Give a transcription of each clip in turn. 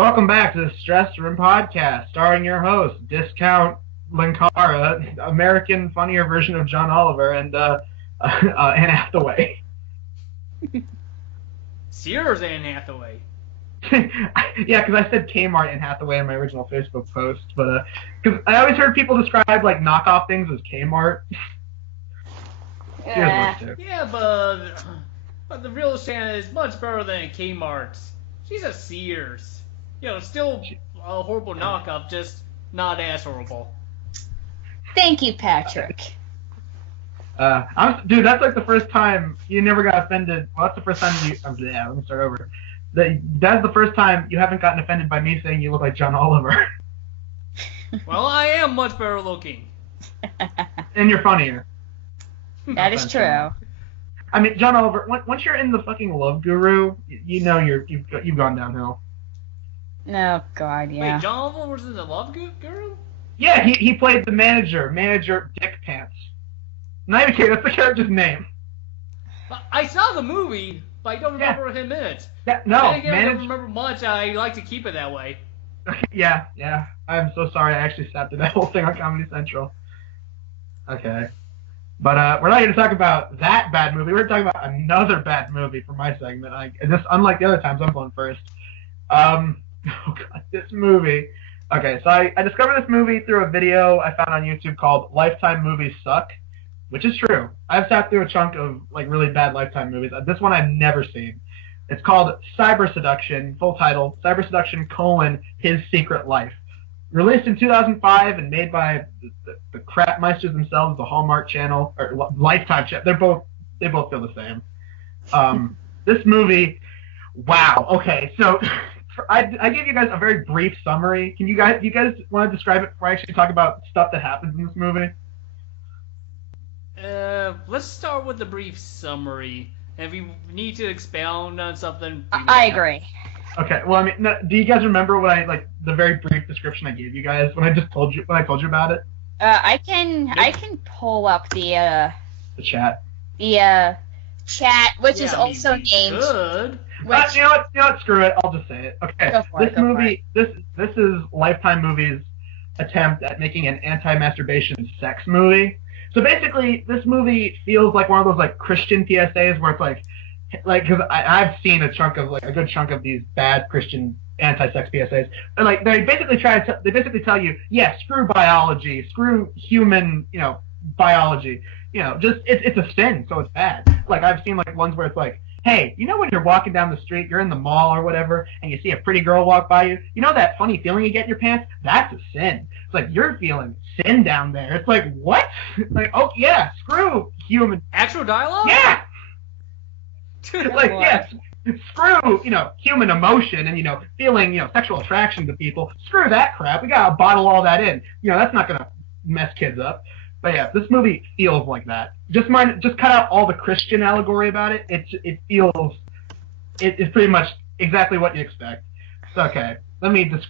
Welcome back to the Stress Room Podcast, starring your host, Discount Linkara, American funnier version of John Oliver, and Anne Hathaway. Sears Anne Hathaway. Yeah, because I said Kmart Anne Hathaway in my original Facebook post, but because I always heard people describe like knockoff things as Kmart. Yeah, but the real Shanna is much better than Kmart's. She's a Sears. Still a horrible knockoff, just not as horrible. Thank you, Patrick. Dude, that's like the first time you never got offended. Well, that's the first time you. Yeah, let me start over. That's the first time you haven't gotten offended by me saying you look like John Oliver. Well, I am much better looking. And you're funnier. That is true. I mean, John Oliver. Once you're in the fucking Love Guru, you know you've gone downhill. Oh God, yeah. Wait, John Oliver was in the Love Guru? Yeah, he played the manager Dick Pants. Not even kidding, that's the character's name. I saw the movie, but I don't remember him in it. I don't remember much. I like to keep it that way. Yeah. I'm so sorry. I actually sat through that whole thing on Comedy Central. Okay. But we're not here to talk about that bad movie. We're talking about another bad movie for my segment. Unlike the other times, I'm going first. Oh God, this movie. Okay, so I discovered this movie through a video I found on YouTube called Lifetime Movies Suck, which is true. I've sat through a chunk of like really bad Lifetime movies. This one I've never seen. It's called Cyber Seduction, full title, Cyber Seduction: His Secret Life. Released in 2005 and made by the Crapmeisters themselves, the Hallmark Channel, or Lifetime Channel. They both feel the same. This movie, wow. Okay, so I gave you guys a very brief summary. Do you guys want to describe it before I actually talk about stuff that happens in this movie? Let's start with the brief summary. And if you need to expound on something, I agree. Okay. Well, I mean, do you guys remember what the very brief description I gave you guys when I told you about it? I can pull up the chat. The chat, which is also named. Good. You know what? Screw it. I'll just say it. Okay. This is Lifetime Movies' attempt at making an anti-masturbation sex movie. So basically, this movie feels like one of those like Christian PSAs where it's like because I've seen a good chunk of these bad Christian anti-sex PSAs, and like they basically tell you, yeah, screw biology, screw human, biology, just it's a sin, so it's bad. Like I've seen like ones where it's like, hey, when you're walking down the street, you're in the mall or whatever, and you see a pretty girl walk by you, that funny feeling you get in your pants? That's a sin. It's like you're feeling sin down there. It's like, what? Like, oh yeah, screw human. Actual dialogue? Yeah. Like, yes, screw, human emotion and, feeling, sexual attraction to people. Screw that crap. We gotta bottle all that in. That's not gonna mess kids up. But yeah, this movie feels like that. Just cut out all the Christian allegory about it. It's pretty much exactly what you expect. So, okay, let's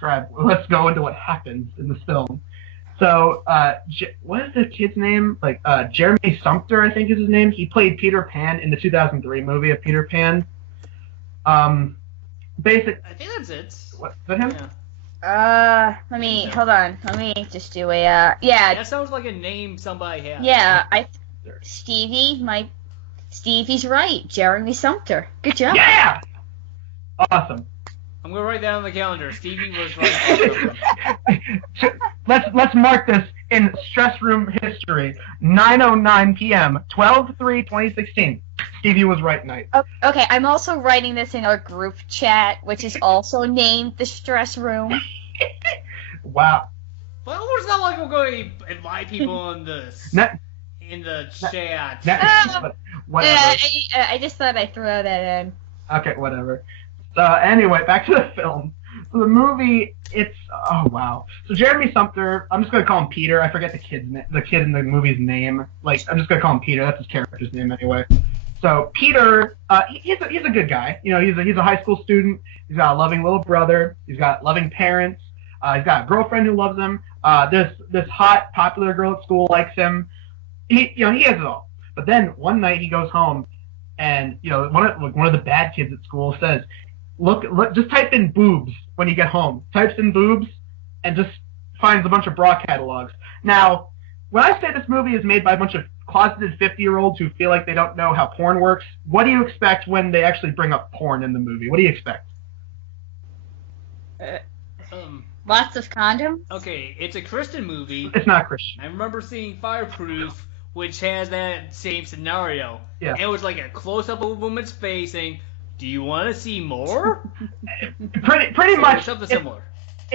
go into what happens in this film. So, what is the kid's name? Like, Jeremy Sumpter, I think is his name. He played Peter Pan in the 2003 movie of Peter Pan. I think that's it. What, is that him? Yeah. Hold on. Let me just do a, yeah. That sounds like a name somebody has. Yeah, Stevie's right. Jeremy Sumpter. Good job. Yeah! Awesome. I'm going to write that on the calendar. Stevie was right. Let's mark this in Stress Room history. 9:09 p.m., 12/3/2016. Stevie was right night. Okay, I'm also writing this in our group chat, which is also named the Stress Room. Wow. Well, it's not like we're going to invite people in the chat. Whatever. I just thought I'd throw that in. Okay, whatever. So anyway, back to the film. So the movie, oh wow. So Jeremy Sumpter, I'm just gonna call him Peter. I forget the kid in the movie's name. Like I'm just gonna call him Peter. That's his character's name anyway. So Peter, he's a good guy. He's a high school student. He's got a loving little brother. He's got loving parents. He's got a girlfriend who loves him. This hot, popular girl at school likes him. He has it all. But then one night he goes home, and one of the bad kids at school says, look, just type in boobs when you get home. Types in boobs and just finds a bunch of bra catalogs. Now, when I say this movie is made by a bunch of closeted 50-year-olds who feel like they don't know how porn works, what do you expect when they actually bring up porn in the movie? What do you expect? Lots of condoms? Okay, it's a Christian movie. It's not Christian. I remember seeing Fireproof, which has that same scenario. Yeah. And it was like a close-up of a woman's face saying, "Do you want to see more?" Pretty much. Something similar.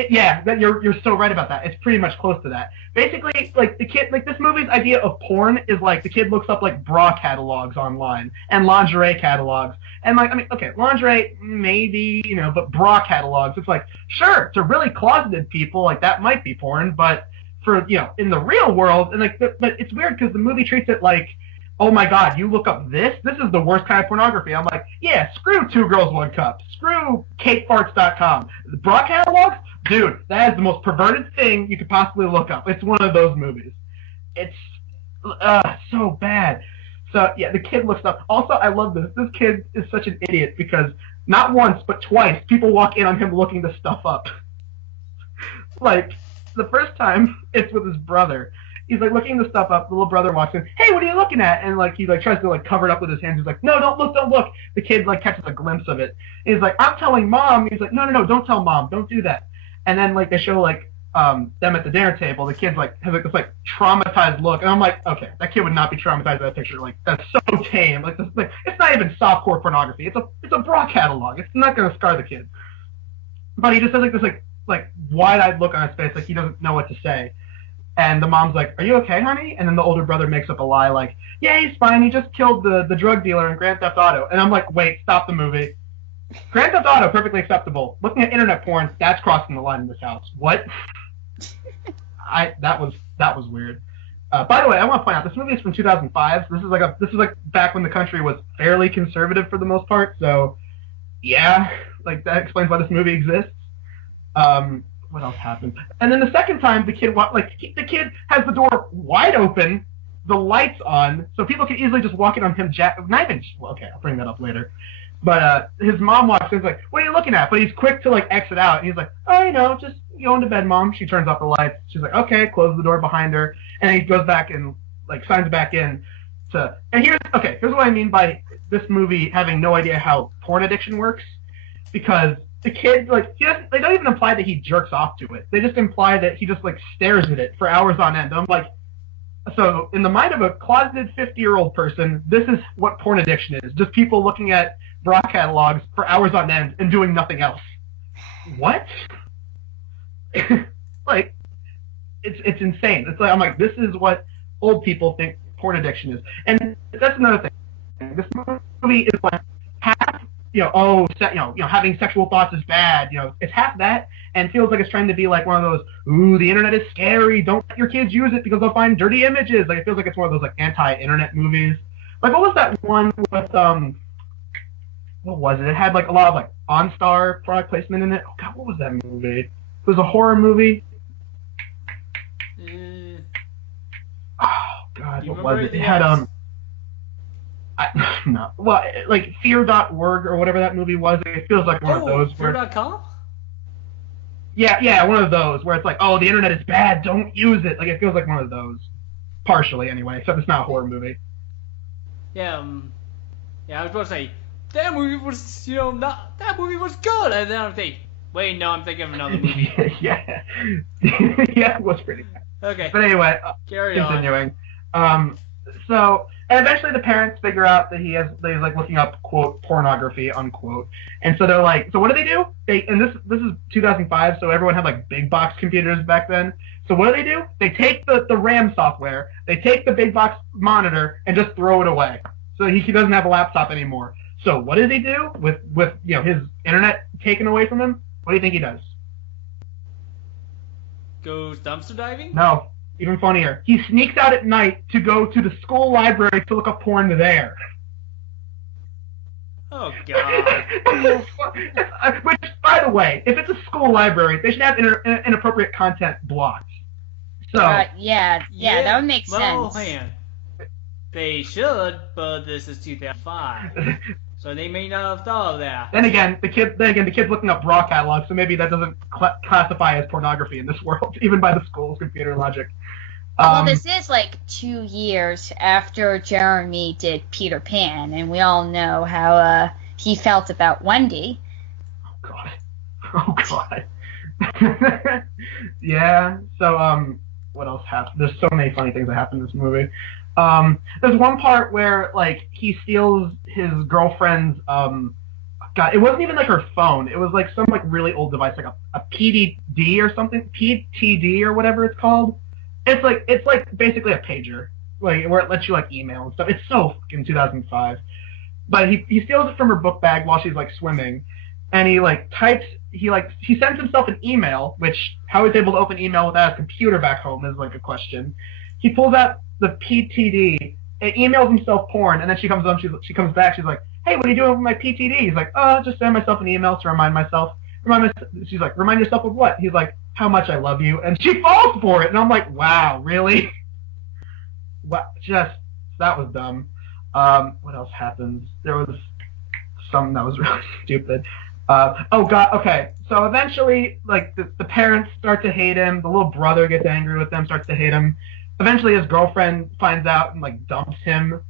Yeah, you're so right about that. It's pretty much close to that. Basically, like the kid, like this movie's idea of porn is like the kid looks up like bra catalogs online and lingerie catalogs, and like I mean, okay, lingerie maybe but bra catalogs, it's like sure to really closeted people like that might be porn, but for in the real world and like but it's weird because the movie treats it like, oh my god, you look up this is the worst kind of pornography. I'm like, yeah, screw Two Girls One Cup, screw cakefarts.com, the bra catalogs. Dude, that is the most perverted thing you could possibly look up. It's one of those movies. It's so bad. So, yeah, the kid looks up. Also, I love this. This kid is such an idiot because not once, but twice, people walk in on him looking this stuff up. Like, the first time, it's with his brother. He's, like, looking the stuff up. The little brother walks in. Hey, what are you looking at? And, like, he, like, tries to, like, cover it up with his hands. He's like, no, don't look. The kid, like, catches a glimpse of it. And he's like, I'm telling Mom. He's like, no, don't tell Mom. Don't do that. And then, like, they show, like, them at the dinner table. The kid's, like, has, like, this, like, traumatized look. And I'm like, okay, that kid would not be traumatized by that picture. Like, that's so tame. Like, this, like it's not even softcore pornography. It's a bra catalog. It's not going to scar the kid. But he just has, like, this, like wide-eyed look on his face. Like, he doesn't know what to say. And the mom's like, are you okay, honey? And then the older brother makes up a lie, like, yeah, he's fine. He just killed the drug dealer in Grand Theft Auto. And I'm like, wait, stop the movie. Grand Theft Auto, perfectly acceptable. Looking at internet porn, that's crossing the line in this house. What? That was weird. By the way, I want to point out this movie is from 2005. This is like back when the country was fairly conservative for the most part. So, yeah, like that explains why this movie exists. What else happened? And then the second time, the kid has the door wide open, the lights on, so people can easily just walk in on him. Okay, I'll bring that up later. But his mom walks in, and is like, what are you looking at? But he's quick to, like, exit out. And he's like, oh, just going to bed, Mom. She turns off the lights. She's like, okay, close the door behind her. And he goes back and, like, signs back in to... And here's what I mean by this movie having no idea how porn addiction works. Because the kid, like, they don't even imply that he jerks off to it. They just imply that he just, like, stares at it for hours on end. And I'm like... So, in the mind of a closeted 50-year-old person, this is what porn addiction is. Just people looking at bra catalogs for hours on end and doing nothing else. What? Like, it's insane. It's like, I'm like, this is what old people think porn addiction is. And that's another thing. This movie is like half, having sexual thoughts is bad. It's half that and feels like it's trying to be like one of those, ooh, the internet is scary. Don't let your kids use it because they'll find dirty images. Like, it feels like it's one of those, like, anti-internet movies. Like, what was that one with, what was it? It had, like, a lot of, like, OnStar product placement in it. Oh, God, what was that movie? It was a horror movie. Oh, God, what was it? It had, no. Well, like, fear.org or whatever that movie was. It feels like one of those. Fear.com? Yeah, one of those where it's like, oh, the internet is bad, don't use it. Like, it feels like one of those. Partially, anyway, except it's not a horror movie. Yeah, I was about to say, that movie was, that movie was good. And then I'm thinking, wait, no, I'm thinking of another movie. Yeah. Yeah, it was pretty bad. Okay. But anyway, continuing. So, and eventually the parents figure out that he's like looking up, quote, pornography, unquote. And so they're like, so what do? And this is 2005, so everyone had like big box computers back then. So what do? They take the RAM software, they take the big box monitor, and just throw it away. So he doesn't have a laptop anymore. So what does he do with his internet taken away from him? What do you think he does? Goes dumpster diving? No. Even funnier. He sneaks out at night to go to the school library to look up porn there. Oh, God. Which, by the way, if it's a school library, they should have inappropriate content blocked. So yeah, that would make sense. Man. They should, but this is 2005. So they may not have thought of that. Then again, the kid's looking up bra catalogs, so maybe that doesn't classify as pornography in this world, even by the school's computer logic. Well, this is like 2 years after Jeremy did Peter Pan, and we all know how he felt about Wendy. Oh God. Yeah. So what else happened? There's so many funny things that happen in this movie. There's one part where like he steals his girlfriend's God, it wasn't even like her phone. It was like some like really old device, like a PDD or something, PTD or whatever it's called. It's like basically a pager, like where it lets you like email and stuff. It's so fucking 2005. But he steals it from her book bag while she's like swimming, and he sends himself an email, which how he's able to open email without a computer back home is like a question. He pulls out the PTD and emails himself porn, and then she comes back, she's like, hey, what are you doing with my PTD? He's like, just send myself an email to remind myself. She's like, remind yourself of what? He's like, how much I love you, and she falls for it, and I'm like, wow, really? Wow, that was dumb. What else happens? There was something that was really stupid. Oh God, okay. So eventually, like, the parents start to hate him, the little brother gets angry with them, starts to hate him. Eventually his girlfriend finds out and, like, dumps him.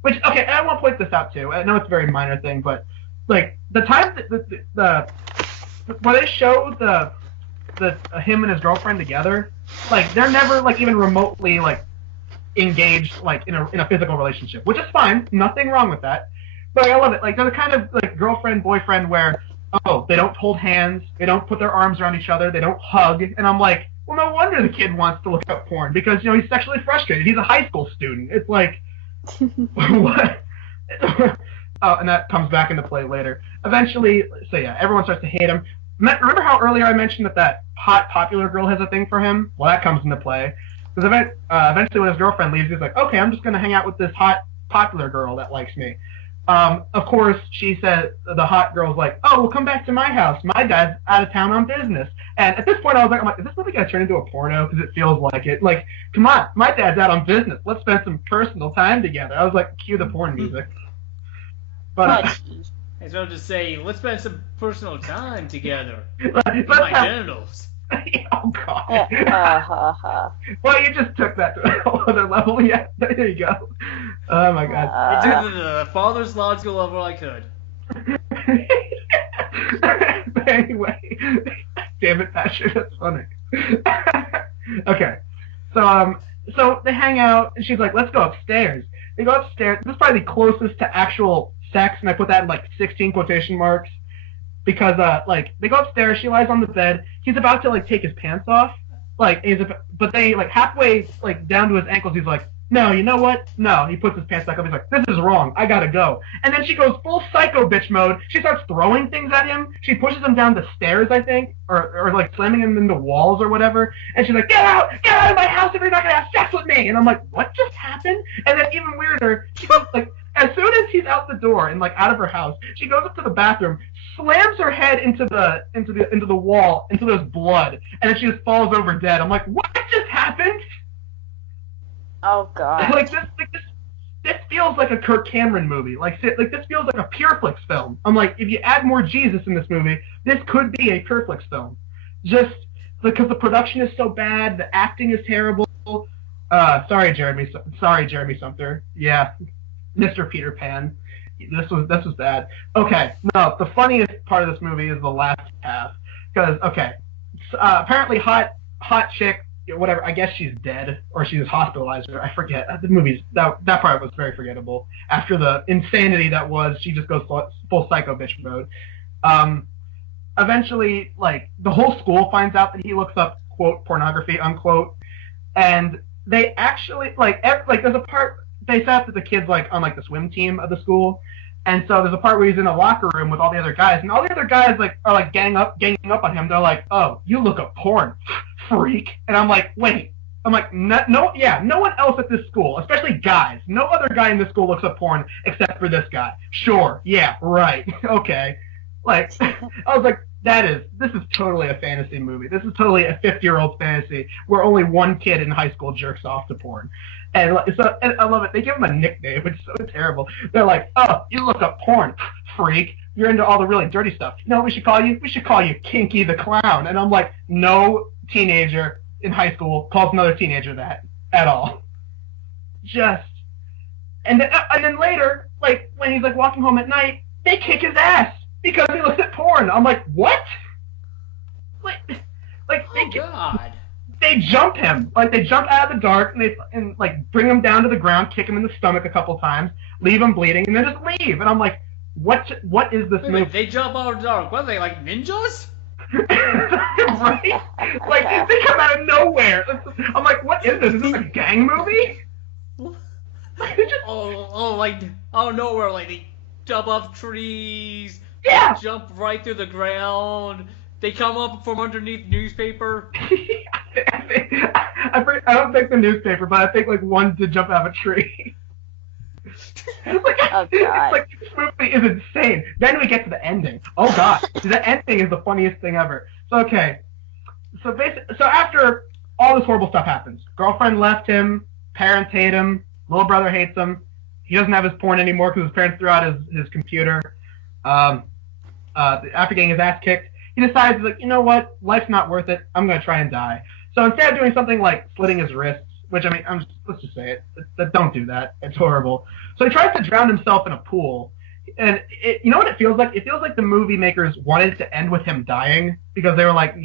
Which, okay, I want to point this out, too. I know it's a very minor thing, but, like, the time where they show him and his girlfriend together, like, they're never, like, even remotely, like, engaged, like, in a physical relationship, which is fine. Nothing wrong with that. But I love it. Like, they're the kind of, like, girlfriend-boyfriend where, they don't hold hands, they don't put their arms around each other, they don't hug, and I'm like, well, no wonder the kid wants to look up porn, because, you know, he's sexually frustrated. He's a high school student. It's like, what? Oh, and that comes back into play later. Eventually, so yeah, everyone starts to hate him. Remember how earlier I mentioned that hot, popular girl has a thing for him? Well, that comes into play. Because eventually when his girlfriend leaves, he's like, okay, I'm just going to hang out with this hot, popular girl that likes me. Of course, she said, the hot girl's like, oh, well, come back to my house. My dad's out of town on business. And at this point, I'm like, is this movie going to turn into a porno? Because it feels like it. Like, come on, my dad's out on business. Let's spend some personal time together. I was like, cue the porn music. But I was about to say, let's spend some personal time together. let's my genitals. Oh, God. Well, you just took that to a whole other level. Yeah, there you go. Oh, my God. It's to the farthest logical level I could. But anyway, damn it, Thatcher, that's funny. Okay, so they hang out, and she's like, let's go upstairs. They go upstairs. This is probably the closest to actual sex, and I put that in, like, 16 quotation marks. Because, like, they go upstairs, she lies on the bed, he's about to, like, take his pants off, like, but they, like, halfway, like, down to his ankles, he's like, no, you know what? No, he puts his pants back up, he's like, this is wrong, I gotta go. And then she goes full psycho bitch mode, she starts throwing things at him, she pushes him down the stairs, I think, or like, slamming him into walls or whatever, and she's like, get out of my house if you're not gonna have sex with me! And I'm like, what just happened? And then even weirder, she goes, like, as soon as he's out the door and, like, out of her house, she goes up to the bathroom, slams her head into the wall, into this blood, and then she just falls over dead. I'm like, what just happened? Oh God! This feels like a Kirk Cameron movie. Like this feels like a Pureflix film. I'm like, if you add more Jesus in this movie, this could be a Pureflix film. Just because the production is so bad, the acting is terrible. Sorry, Jeremy Sumter. Yeah, Mr. Peter Pan. This was bad. Okay, no, the funniest part of this movie is the last half. Because, okay, apparently hot chick, whatever, I guess she's dead, or she was hospitalized, or I forget. The movie's, that part was very forgettable. After the insanity that was, she just goes full psycho bitch mode. Eventually, like, the whole school finds out that he looks up, quote, pornography, unquote, and they actually, like, there's a part, they set up that the kid's, like, on, like, the swim team of the school, and so there's a part where he's in a locker room with all the other guys, and all the other guys, like, are, like, ganging up on him. They're like, oh, you look up porn, freak. And I'm like, wait. I'm like, no one else at this school, especially guys, no other guy in this school looks up porn except for this guy. Sure, yeah, right, okay. Like, I was like, this is totally a fantasy movie. This is totally a 50-year-old fantasy where only one kid in high school jerks off to porn. And and I love it. They give him a nickname, which is so terrible. They're like, oh, you look up porn, freak. You're into all the really dirty stuff. You know what we should call you? We should call you Kinky the Clown. And I'm like, no teenager in high school calls another teenager that at all. And then later, like when he's like walking home at night, they kick his ass because he looks at porn. I'm like, what? God. They jump him. Like, they jump out of the dark and like bring him down to the ground, kick him in the stomach a couple times, leave him bleeding, and then just leave. And I'm like, what is this movie? They jump out of the dark. What are they, like ninjas? Right? Like, they come out of nowhere. I'm like, what is this? Is this a gang movie? Like, out of nowhere, like, they jump off trees, yeah, jump right through the ground, they come up from underneath newspaper. I don't think the newspaper, but I think, like, one did jump out of a tree. Oh, God. Like, this movie is insane. Then we get to the ending. Oh, God. The ending is the funniest thing ever. So, okay. So after all this horrible stuff happens, girlfriend left him, parents hate him, little brother hates him, he doesn't have his porn anymore because his parents threw out his computer. After getting his ass kicked, he decides, like, you know what? Life's not worth it. I'm going to try and die. So instead of doing something like slitting his wrists, which, I mean, let's just say it. Don't do that. It's horrible. So he tries to drown himself in a pool. And you know what it feels like? It feels like the movie makers wanted to end with him dying because they're like,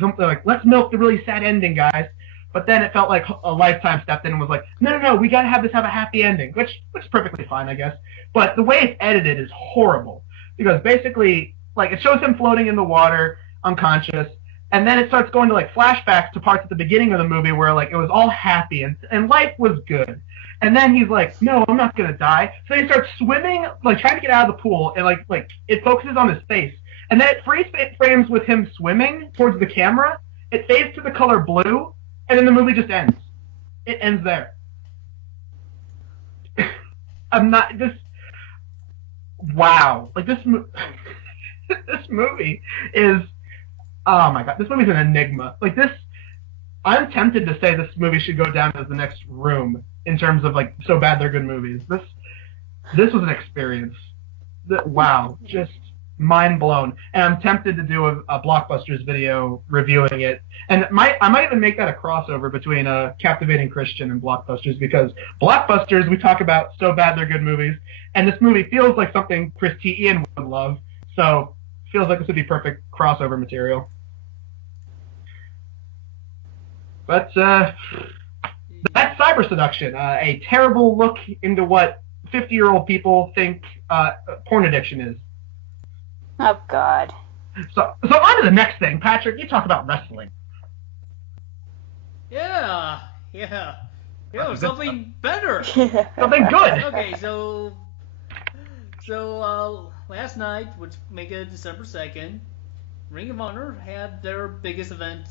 let's milk the really sad ending, guys. But then it felt like a Lifetime stepped in and was like, no, we got to have a happy ending, which is perfectly fine, I guess. But the way it's edited is horrible because basically, like, it shows him floating in the water, unconscious, and then it starts going to, like, flashbacks to parts at the beginning of the movie where, like, it was all happy and life was good. And then he's like, no, I'm not going to die. So he starts swimming, like, trying to get out of the pool, and, like it focuses on his face. And then it freeze frames with him swimming towards the camera. It fades to the color blue, and then the movie just ends. It ends there. Wow. Like, this movie is, oh my God, this movie's an enigma. Like, I'm tempted to say this movie should go down as the next Room in terms of, like, so bad they're good movies. This was an experience. Wow, just mind blown. And I'm tempted to do a Blockbusters video reviewing it. And I might even make that a crossover between Captivating Christian and Blockbusters, because Blockbusters, we talk about so bad they're good movies, and this movie feels like something Chris T. Ian would love. So feels like this would be perfect crossover material. But that's Cyber Seduction, a terrible look into what 50-year-old people think porn addiction is. Oh, God. So on to the next thing. Patrick, you talk about wrestling. Yeah. Something better. Something good. Okay, so last night, which make it December 2nd, Ring of Honor had their biggest event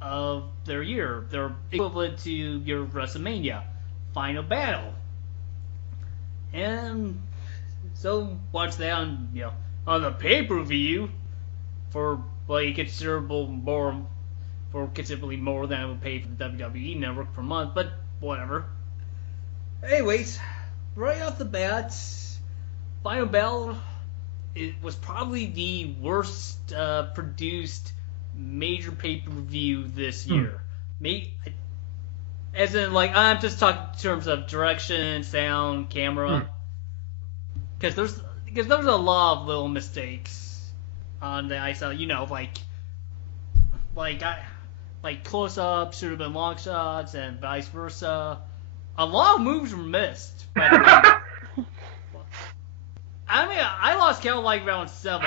of their year. Their equivalent to your WrestleMania Final Battle. And so watch that on the pay-per-view for considerably more than I would pay for the WWE Network per month, but whatever. Anyways, right off the bat, Final Battle, it was probably the worst produced major pay-per-view this year. As in, like, I'm just talking in terms of direction, sound, camera. Because there's a lot of little mistakes on the ice. Like close-ups should have been long shots, and vice versa. A lot of moves were missed. I mean, I lost count like round 7.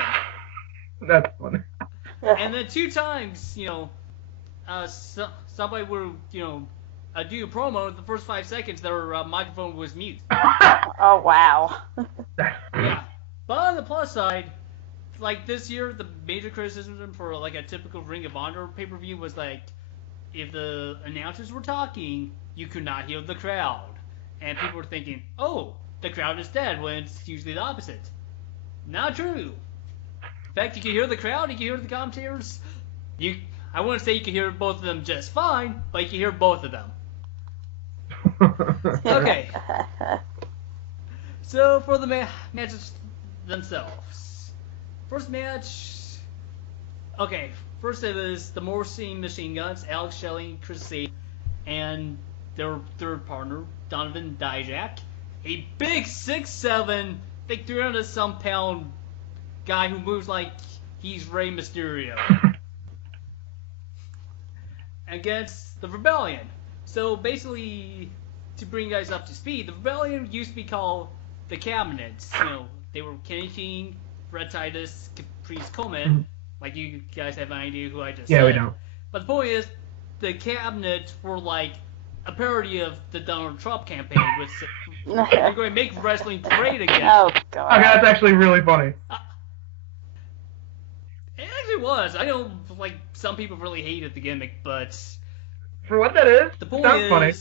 That's funny. And then 2 times, somebody would, do a promo. The first 5 seconds, their microphone was mute. Oh, wow. Yeah. But on the plus side, like this year, the major criticism for like a typical Ring of Honor pay-per-view was like, if the announcers were talking, you could not hear the crowd. And people were thinking, oh, the crowd is dead, when it's usually the opposite. Not true. In fact, you can hear the crowd, you can hear the commentators. I wouldn't say you can hear both of them just fine, but you can hear both of them. Okay. So for the matches themselves, first match. Okay, first it was the Morrissey Machine Guns, Alex Shelley, Chris Sabin, and their third partner, Donovan Dijak, a big 6'7", big 300-some pound guy who moves like he's Rey Mysterio, against the Rebellion. So basically, to bring you guys up to speed, the Rebellion used to be called the Cabinets. You know, they were Kenny King, Fred Titus, Caprice Coleman. Like, you guys have an idea who I just said. Yeah, we don't. But the point is, the Cabinets were like a parody of the Donald Trump campaign, which they're going to make wrestling great again. Oh, God. Okay, that's actually really funny. It actually was. I know, like, some people really hated the gimmick, but For what that is, the point sounds is, funny.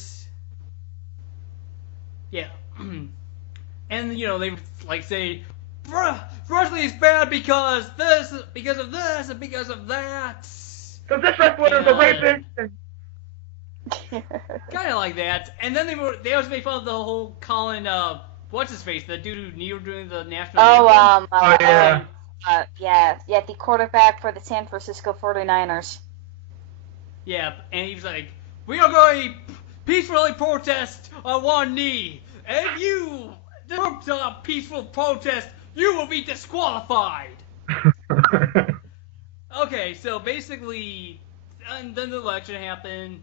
yeah. And, you know, they like say, wrestling is bad because this, because of this, and because of that. Because this wrestler is a rapist. Kind of like that. And then they also made fun of the whole Colin, what's his face, the dude who kneeled during the national anthem. Yeah. The quarterback for the San Francisco 49ers. Yeah, and he was like, we are going to peacefully protest on one knee. And if you interrupt a peaceful protest, you will be disqualified. Okay, so basically, and then the election happened,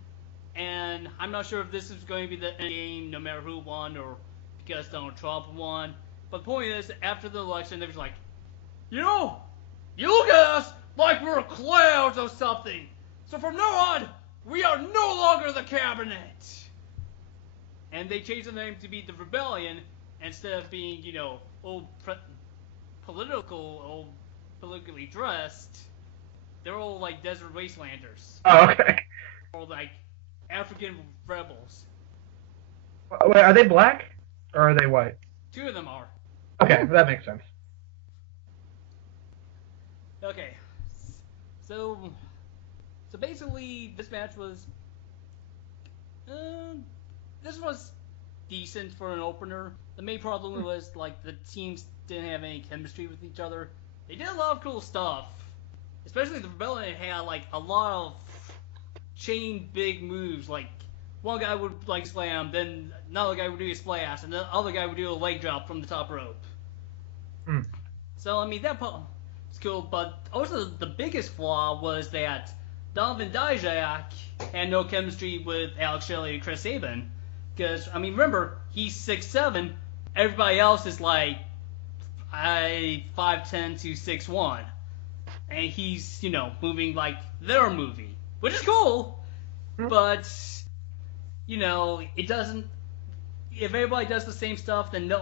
and I'm not sure if this is going to be the end game, no matter who won, or because Donald Trump won. But the point is, after the election, they was like, you know, you look at us like we're clowns or something. So from now on, we are no longer the Cabinet. And they changed the name to be the Rebellion instead of being, you know, politically dressed. They're all like desert wastelanders. Oh, okay. Or like African rebels. Wait, are they black or are they white? Two of them are. Okay, that makes sense. Okay. So basically, this match was this was decent for an opener. The main problem was like the teams didn't have any chemistry with each other. They did a lot of cool stuff, especially the Rebellion had like a lot of chain big moves. Like one guy would like slam, then another guy would do a splash, and the other guy would do a leg drop from the top rope. So I mean that part was cool, but also the biggest flaw was that Donovan Dijak had no chemistry with Alex Shelley and Chris Sabin. Because, I mean, remember, he's 6'7", everybody else is like 5'10" to 6'1". And he's, you know, moving like they're moving, which is cool, but, you know, it doesn't, if everybody does the same stuff, then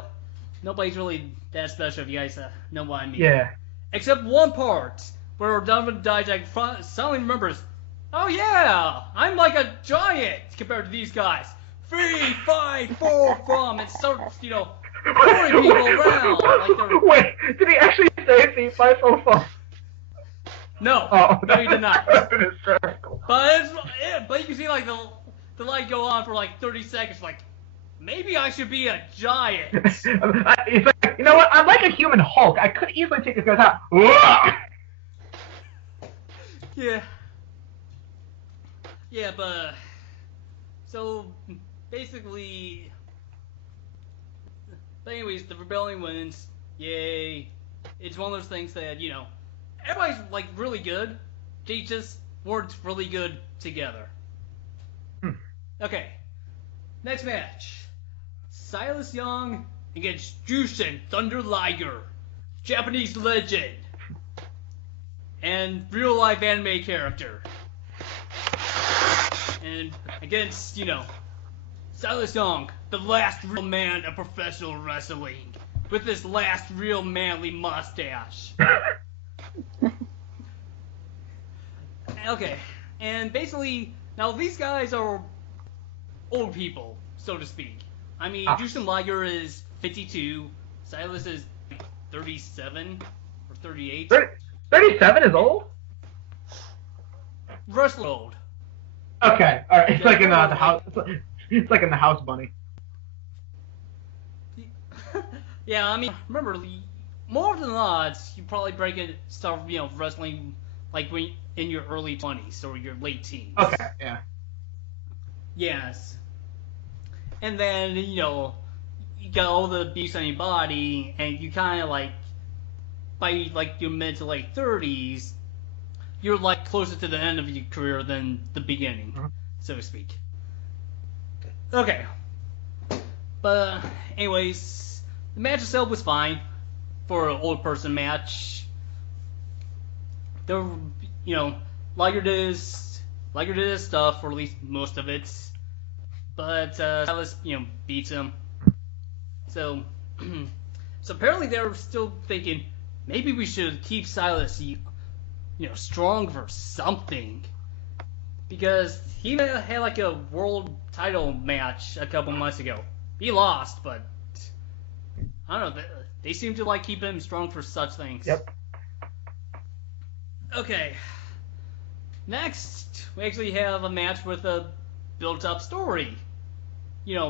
nobody's really that special, if you guys know what I mean. Yeah. Except one part, where Donovan Dijak suddenly remembers, oh yeah, I'm like a giant compared to these guys. 3, 5, 4 from, and starts, you know, throwing people around like they're... Wait, did he actually say 3, 5, 4 from? No, Oh, no, he did not. That's been hysterical. But you can see like the light go on for like 30 seconds, like maybe I should be a giant. He's like, you know what? I'm like a human Hulk. I could easily take this guy's out. Yeah. Yeah, but so basically, but anyways, the Rebellion wins. Yay! It's one of those things that, you know, everybody's like really good. They just weren't really good together. Okay, next match: Silas Young against Jushin Thunder Liger, Japanese legend and real life anime character. And against, you know, Silas Young, the last real man of professional wrestling, with his last real manly mustache. Okay, and basically, now these guys are old people, so to speak. I mean, Jushin Liger is 52, Silas is 37 or 38. 37 is old? Wrestler old. Okay, alright. It's like in the house. It's like in the House Bunny. Yeah, I mean, remember, more than not, you probably start, wrestling like when in your early 20s or your late teens. Okay, yeah. Yes. And then, you got all the abuse on your body, and you kind of like, by like your mid to late 30s, you're like closer to the end of your career than the beginning, so to speak. Okay. But, anyways, the match itself was fine for an old person match. There were, Liger did his stuff, or at least most of it. But Silas, beats him. So, so apparently they were still thinking maybe we should keep Silas, strong for something, because he had like a world title match a couple months ago. He lost, but I don't know. They seem to like keep him strong for such things. Yep. Okay. Next, we actually have a match with a built-up story.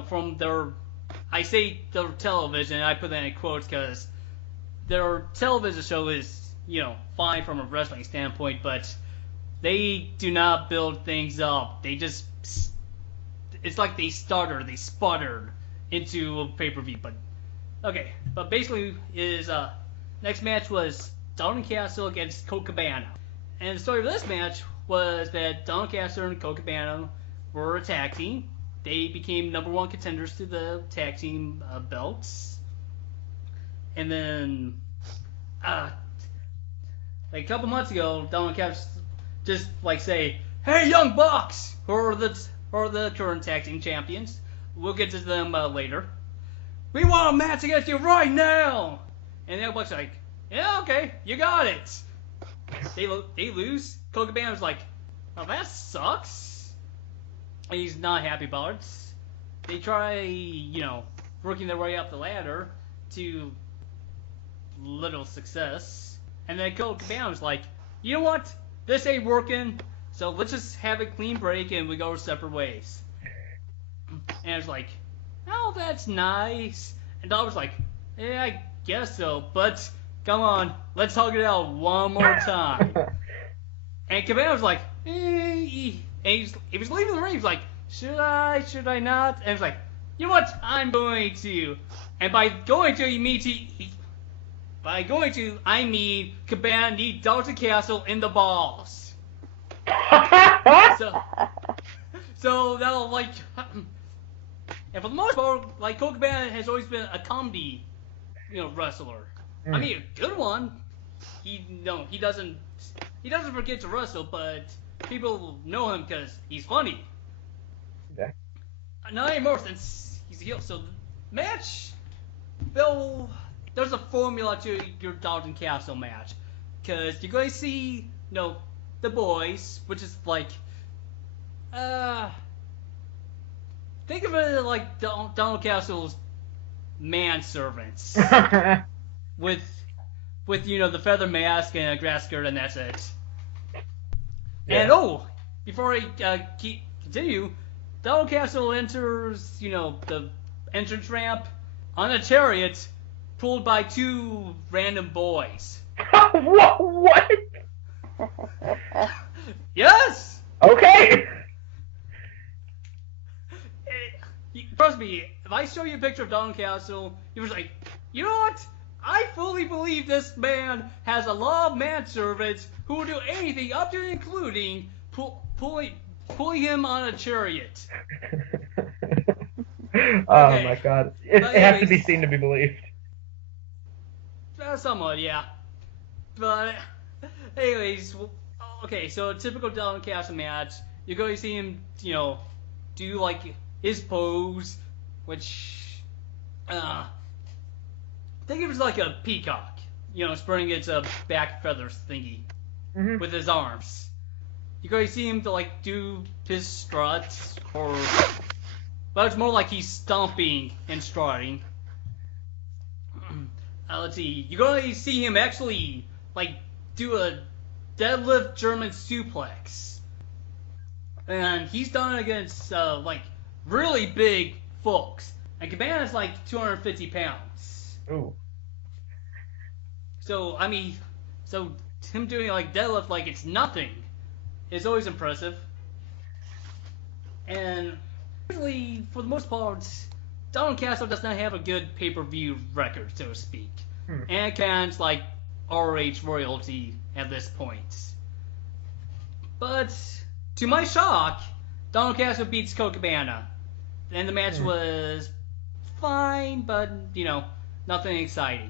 From their, I say their television, I put that in quotes because their television show is, fine from a wrestling standpoint, but they do not build things up. They just, it's like they sputtered into a pay-per-view. But, okay, but basically next match was Dalton Castle against Colt Cabana. And the story of this match was that Dalton Castle and Colt Cabana were a tag team. They became #1 contenders to the tag team belts. And then, like a couple months ago, Dalton Castle just like say, "Hey, Young Bucks, who are the current tag team champions. We'll get to them later. We want a match against you right now." And the Young Bucks are like, "Yeah, okay, you got it." They lose. Colt Cabana's like, "Oh, that sucks." And he's not happy about it. They try, working their way up the ladder to little success. And then Colt Cabana's like, "You know what? This ain't working, so let's just have a clean break and we go separate ways." And I was like, "Oh, that's nice." And Dog was like, "Yeah, I guess so, but come on, let's hug it out one more time." And Cabana was like, and he was leaving the ring. He was like, should I not? And he was like, "You know what? I'm going to." And by going to, I mean Cabana need Dalton Castle in the balls. So now, like, and for the most part, like, Colt Cabana has always been a comedy, wrestler. I mean, a good one. He doesn't forget to wrestle, but people know him because he's funny. Yeah. Not anymore since he's a heel. So the match, there's a formula to your Dalton Castle match, because you're going to see, the boys, which is like, think of it like Dalton Castle's manservants, with the feather mask and a grass skirt, and that's it. Yeah. And before I continue, Dalton Castle enters, the entrance ramp on a chariot pulled by two random boys. What? Yes. Okay. Trust me, if I show you a picture of Dalton Castle, you're just like, you know what? I fully believe this man has a lot of manservants who will do anything, up to and including pulling him on a chariot. Oh Okay. my god. It has to be seen to be believed. Somewhat, yeah. But, anyways, okay, so a typical Dalton Castle match, you're going to see him, do, like, his pose, which, think of it as like a peacock, spreading its back feathers thingy with his arms. You're going to see him to, like, do his struts, but it's more like he's stomping and strutting. Let's see, you're going to see him actually, like, do a deadlift German suplex. And he's done it against, like, really big folks. And Cabana's like 250 pounds. Ooh. So, I mean, so him doing, like, deadlift like it's nothing is always impressive. And usually, for the most part, Donald Castle does not have a good pay-per-view record, so to speak. And Cabana's like ROH royalty at this point. But to my shock, Donald Castle beats Colt Cabana. And the match was fine, but, you know, nothing exciting.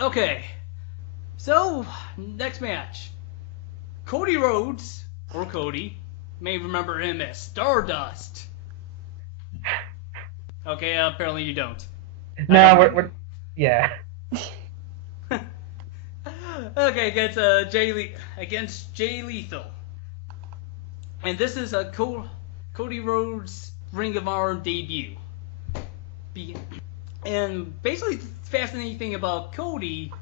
Okay, so, next match. Cody Rhodes, or Cody, may remember him as Stardust. Okay, apparently you don't. No, we're yeah. Okay, against Jay Lethal. And this is a Cody Rhodes Ring of Honor debut. And basically, the fascinating thing about Cody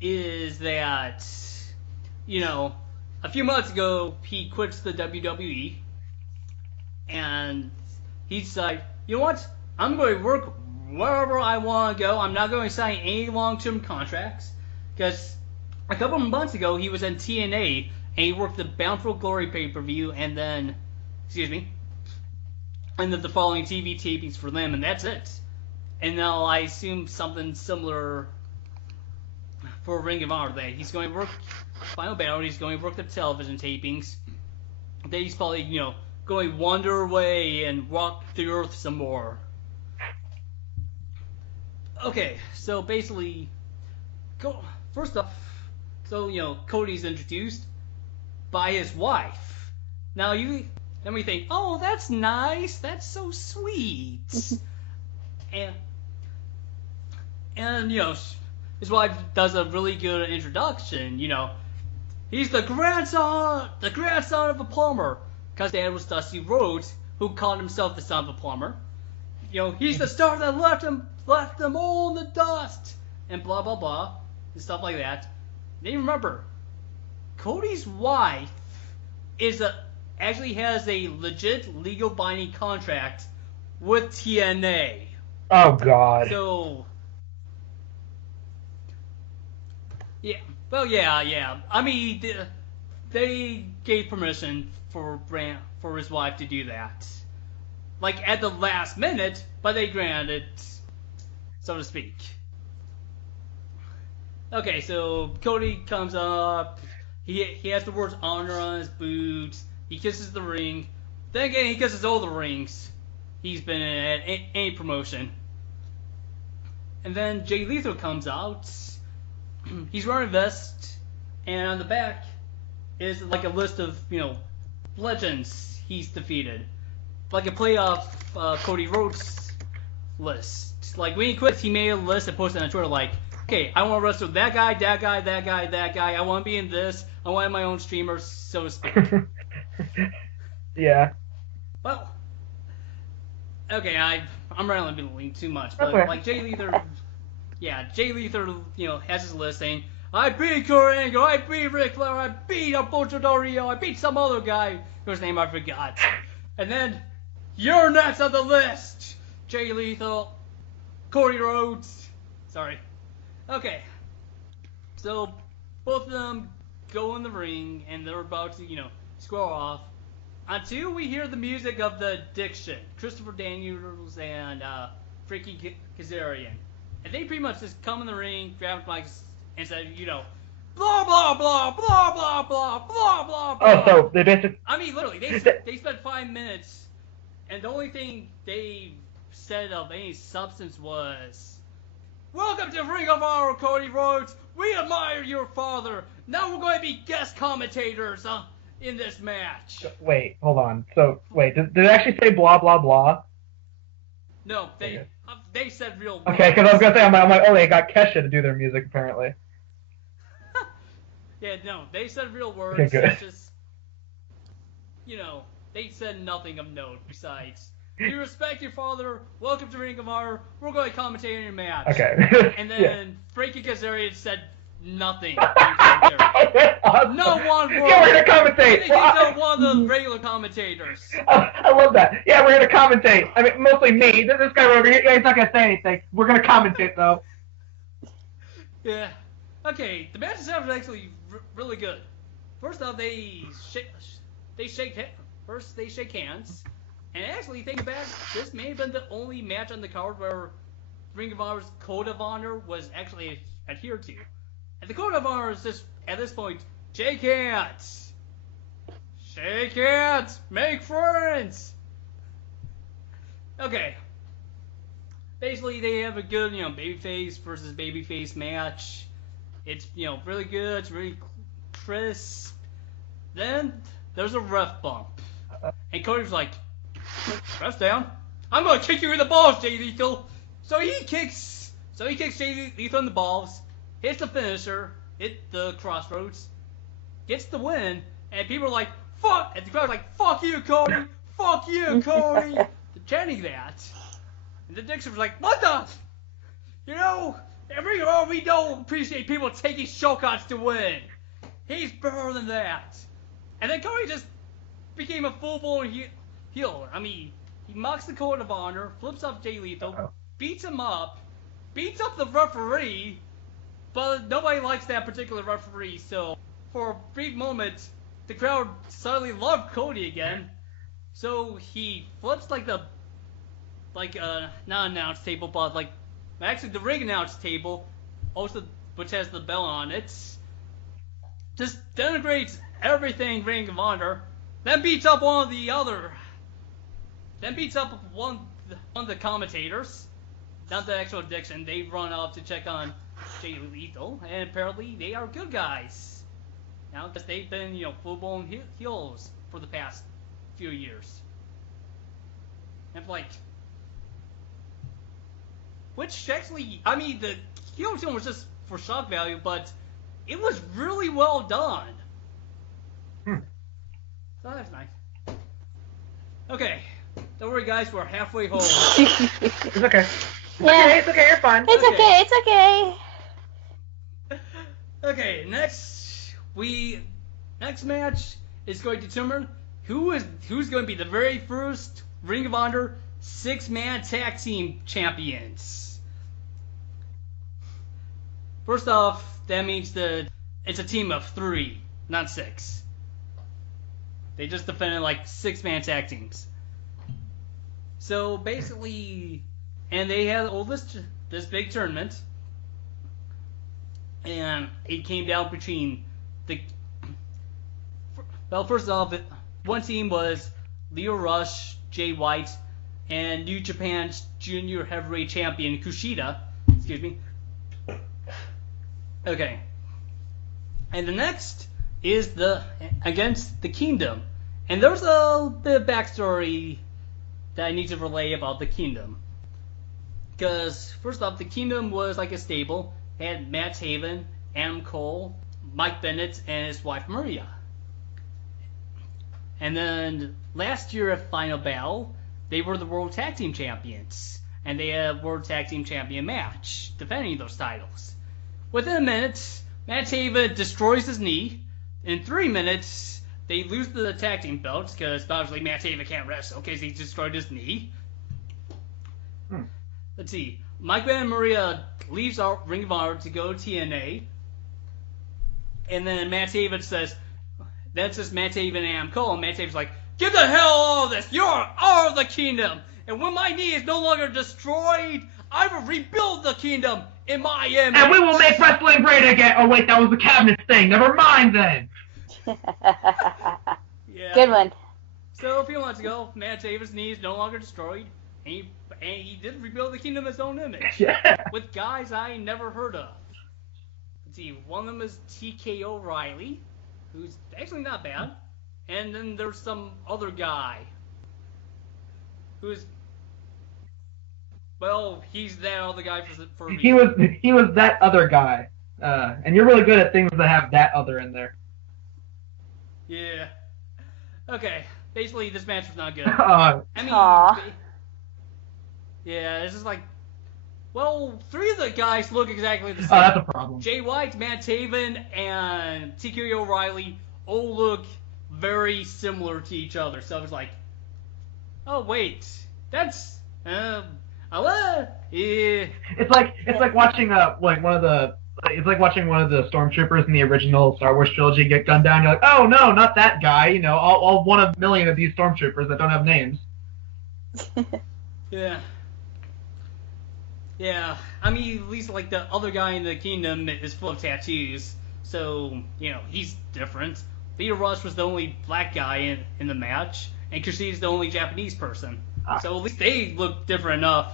is that, you know, a few months ago, he quits the WWE. And he's like, you know what? I'm going to work wherever I want to go. I'm not going to sign any long-term contracts. Because a couple of months ago, he was in TNA, and he worked the Bound for Glory pay-per-view, and then, and then the following TV tapings for them, and that's it. And now I assume something similar for Ring of Honor. That he's going to work Final Battle, he's going to work the television tapings. Then he's probably, you know, going to wander away and walk the earth some more. Okay, so basically, first off, so, you know, Cody's introduced by his wife. Now then we think, oh, that's nice, that's so sweet. and, you know, his wife does a really good introduction, you know. He's the grandson of a plumber. Because Dad was Dusty Rhodes, who called himself the son of a plumber. You know, he's the star that left them all in the dust, and blah blah blah, and stuff like that. Then remember, Cody's wife actually has a legit legal binding contract with TNA. Oh God. So, yeah, well, yeah. I mean, they gave permission for his wife to do that. Like, at the last minute, but they granted, so to speak. Okay, so Cody comes up, he has the words honor on his boots, he kisses the ring, then again he kisses all the rings he's been in at any promotion. And then Jay Lethal comes out, he's wearing a vest, and on the back is like a list of, you know, legends he's defeated. Like a playoff Cody Rhodes list. Like when he quits, he made a list and posted on Twitter like, okay, I want to wrestle that guy, that guy, that guy, that guy. I want to be in this. I want my own streamer, so to speak. Yeah. Well, okay, I'm rambling too much, but Okay. like Jay Lethal, you know, has his list saying, I beat Kurt Angle, I beat Ric Flair, I beat Alberto Del Rio, I beat some other guy whose name I forgot. And then, you're next on the list! Jay Lethal, Cody Rhodes. Sorry. Okay. So, both of them go in the ring, and they're about to, you know, square off. Until we hear the music of the Addiction, Christopher Daniels and Frankie Kazarian. And they pretty much just come in the ring, grab the mics, and said, you know, blah, blah, blah, blah, blah, blah, blah, blah, blah. Oh, so they basically... I mean, literally, they spent 5 minutes, and the only thing they said of any substance was, welcome to Ring of Honor, Cody Rhodes. We admire your father. Now we're going to be guest commentators in this match. Wait, hold on. So, wait, did it actually say blah, blah, blah? No, they said real words. Okay, because I was going to say, I'm like, oh, they got Kesha to do their music, apparently. Yeah, no, they said real words. Okay, good. It's just, you know, they said nothing of note besides, we respect your father, welcome to Ring of Honor, we're going to commentate on your match. Okay. And then Frankie Kazarian said nothing in commentary. Awesome. No one word. Yeah, we're gonna commentate. He's not one of the regular commentators. I love that. Yeah, we're gonna commentate. I mean, mostly me. This guy over here, he's not gonna say anything. We're gonna commentate though. Yeah. Okay, the match itself is actually really good. First off, they shake hands, and actually thinking back, this may have been the only match on the card where Ring of Honor's Code of Honor was actually adhered to. And the Code of Honor is just, at this point, shake hands! Shake hands! Make friends! Okay. Basically, they have a good, babyface versus babyface match. It's, really good. It's really crisp. Then, there's a ref bump. And Cody's like, ref's down. I'm gonna kick you in the balls, Jay Lethal! So he kicks Jay Lethal in the balls, hits the finisher, hit the crossroads, gets the win, and people are like, fuck! And the crowd's like, fuck you, Cody! Fuck you, Cody! They're chanting that. And the Dixon was like, what the? We don't appreciate people taking shortcuts to win. He's better than that. And then Cody just became a full-blown heel. I mean, he mocks the Code of Honor, flips up Jay Lethal, beats him up, beats up the referee, but nobody likes that particular referee, so for a brief moment, the crowd suddenly loved Cody again. So he flips not announce table, but actually the ring announce table, also which has the bell on it. Just denigrates everything Ring of Honor. Then beats up one of the commentators. Not the actual Dixon. They run off to check on Jay Lethal, and apparently they are good guys. Now, because they've been, full-blown heels for the past few years. And which actually, I mean, the heel tone was just for shock value, but it was really well done. So that's nice. Okay, don't worry, guys. We're halfway home. It's okay. Yeah. It's okay. You're fine. It's okay. Okay, next match is going to determine who's going to be the very first Ring of Honor 6-man tag team champions. First off, that means it's a team of 3, not 6. They just defended 6-man tag teams. So basically, and they had this big tournament, and it came down between first off, one team was Leo Rush, Jay White, and New Japan's junior heavyweight champion Kushida. Excuse me. Okay. And the next is against the Kingdom. And there's a bit of backstory that I need to relay about the Kingdom. Because, first off, the Kingdom was like a stable. It had Matt Taven, Adam Cole, Mike Bennett, and his wife Maria. And then, last year at Final Battle, they were the World Tag Team Champions. And they had a World Tag Team Champion match, defending those titles. Within a minute, Matt Taven destroys his knee. In 3 minutes, they lose the tag team belts, because obviously Matt Taven can't wrestle, because he destroyed his knee. Let's see. Mike Bennett and Maria leaves our Ring of Honor to go to TNA. And then Matt Taven says, that's just Matt Taven and Adam Cole. And Matt Taven's like, get the hell out of this! You're out of the Kingdom! And when my knee is no longer destroyed, I will rebuild the Kingdom in my image! And we will make wrestling great again! Oh wait, that was the Cabinets thing! Never mind then! Yeah. Good one. So a few months ago, Matt Taven's knee is no longer destroyed. And he did rebuild the Kingdom in his own image. Yeah. With guys I never heard of. Let's see, one of them is TK O'Reilly, who's actually not bad. And then there's some other guy who's, well, he's that other guy for me. He was that other guy. And you're really good at things that have that other in there. Yeah. Okay. Basically, this match was not good. Oh. I mean, Aww. yeah, it's just Well, three of the guys look exactly the same. Oh, that's a problem. Jay White, Matt Taven, and TK O'Reilly all look very similar to each other. So I was like, oh wait, that's yeah. It's like watching it's like watching one of the stormtroopers in the original Star Wars trilogy get gunned down. You're like, oh no, not that guy. You know, all one of a million of these stormtroopers that don't have names. Yeah. Yeah, I mean, at least like the other guy in the kingdom is full of tattoos, so he's different. Peter Rush was the only black guy in the match, and Kushida the only Japanese person. So at least they look different enough.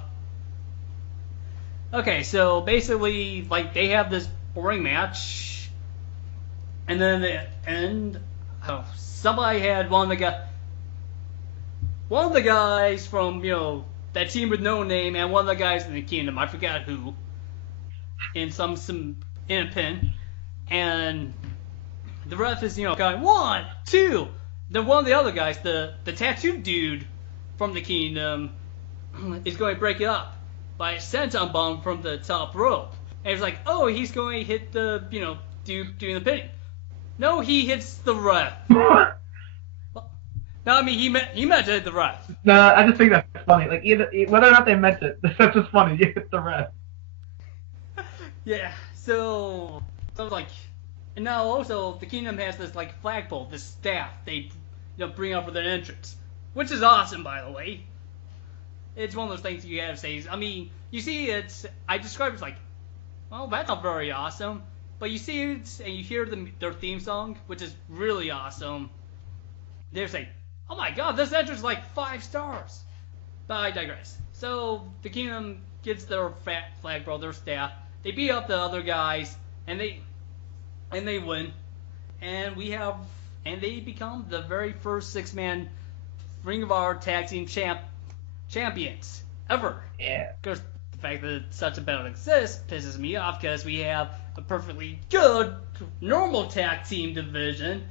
Okay, so basically, like they have this boring match, and then at the end, somebody had one of the guys from that team with no name, and one of the guys in the kingdom, I forgot who, in in a pin, and the ref is going 1, 2. Then one of the other guys, the tattooed dude from the kingdom, is going to break it up by a senton bomb from the top rope, and it's like, oh, he's going to hit the dude doing the pinning. No, he hits the ref. No, I mean he meant to hit the ref. No, I just think that's funny. Like whether or not they meant it, that's just funny. You hit the ref. Yeah. So like, and now also the kingdom has this like flagpole, this staff they bring up for their entrance, which is awesome, by the way. It's one of those things you gotta say. I mean, you see I describe it as like, well, that's not very awesome, but you see it and you hear their theme song, which is really awesome. They're saying, oh my god, this entrance is like 5 stars. But I digress. So the kingdom gets their flag bro, their staff. They beat up the other guys, and they win. And they become the very first 6-man Ring of Honor tag team champions ever. Yeah. Because the fact that such a battle exists pisses me off, because we have a perfectly good normal tag team division.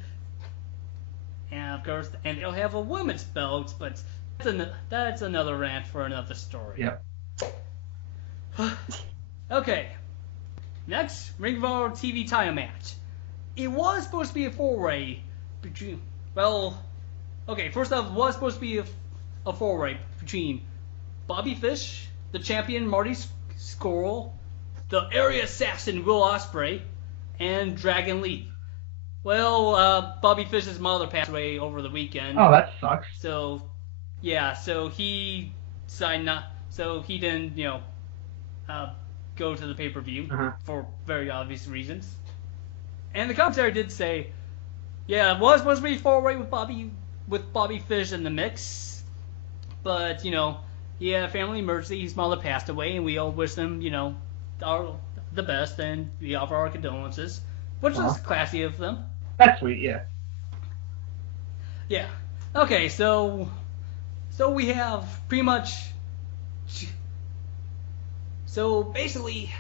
And of course, they'll have a women's belt, but that's another rant for another story. Yep. Okay. Next, Ring of Honor TV title match. It was supposed to be a 4-way between. Well, okay. First off, it was supposed to be a 4-way between Bobby Fish, the champion Marty Scurll, the area assassin Will Ospreay, and Dragon Lee. Well, Bobby Fish's mother passed away over the weekend. Oh, that sucks. So, yeah, so he decided not. So he didn't, go to the pay-per-view for very obvious reasons. And the commentary did say, yeah, it was supposed to be 4-way with Bobby Fish in the mix, but he had a family emergency. His mother passed away, and we all wish him, the best, and we offer our condolences, which was classy of them. That's sweet, yeah. Yeah. Okay, so we have pretty much. So basically,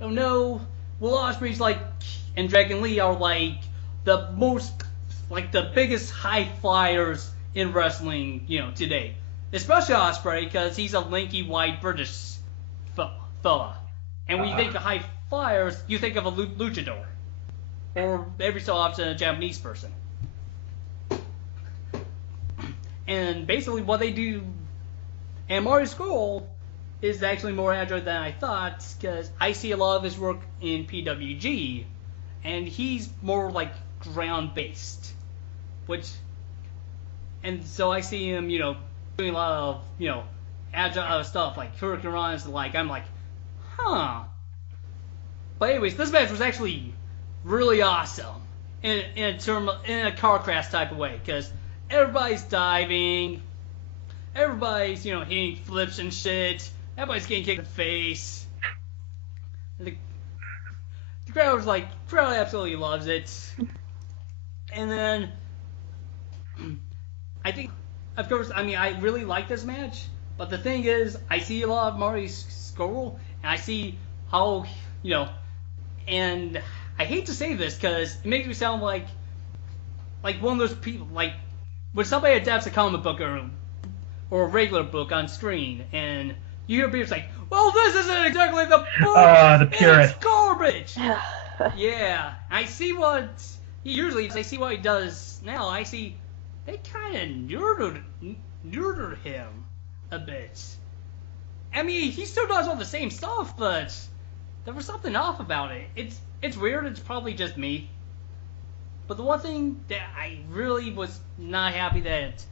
don't know. Will Ospreay's and Dragon Lee are the biggest high flyers in wrestling, today. Especially Ospreay, because he's a lanky, white British fella. And when you think of high flyers, you think of a luchador. Or every so often a Japanese person. And basically what they do, and Marty Scurll is actually more agile than I thought, because I see a lot of his work in PWG, and he's more ground based, and so I see him, doing a lot of, agile stuff like Hurricane Runs, I'm like, huh. But anyways, this match was actually really awesome in a car crash type of way, because everybody's diving, everybody's hitting flips and shit, everybody's getting kicked in the face. The crowd absolutely loves it. And then I think, of course, I really like this match, but the thing is, I see a lot of Marty Scurll, and I see how and I hate to say this because it makes me sound like one of those people, when somebody adapts a comic book or a regular book on screen, and You hear people say, well, this isn't exactly the book. The purist. It's garbage. Yeah, I see what I see what he does now. I see they kind of neutered him a bit. I mean, he still does all the same stuff, but there was something off about it. It's weird. It's probably just me. But the one thing that I really was not happy that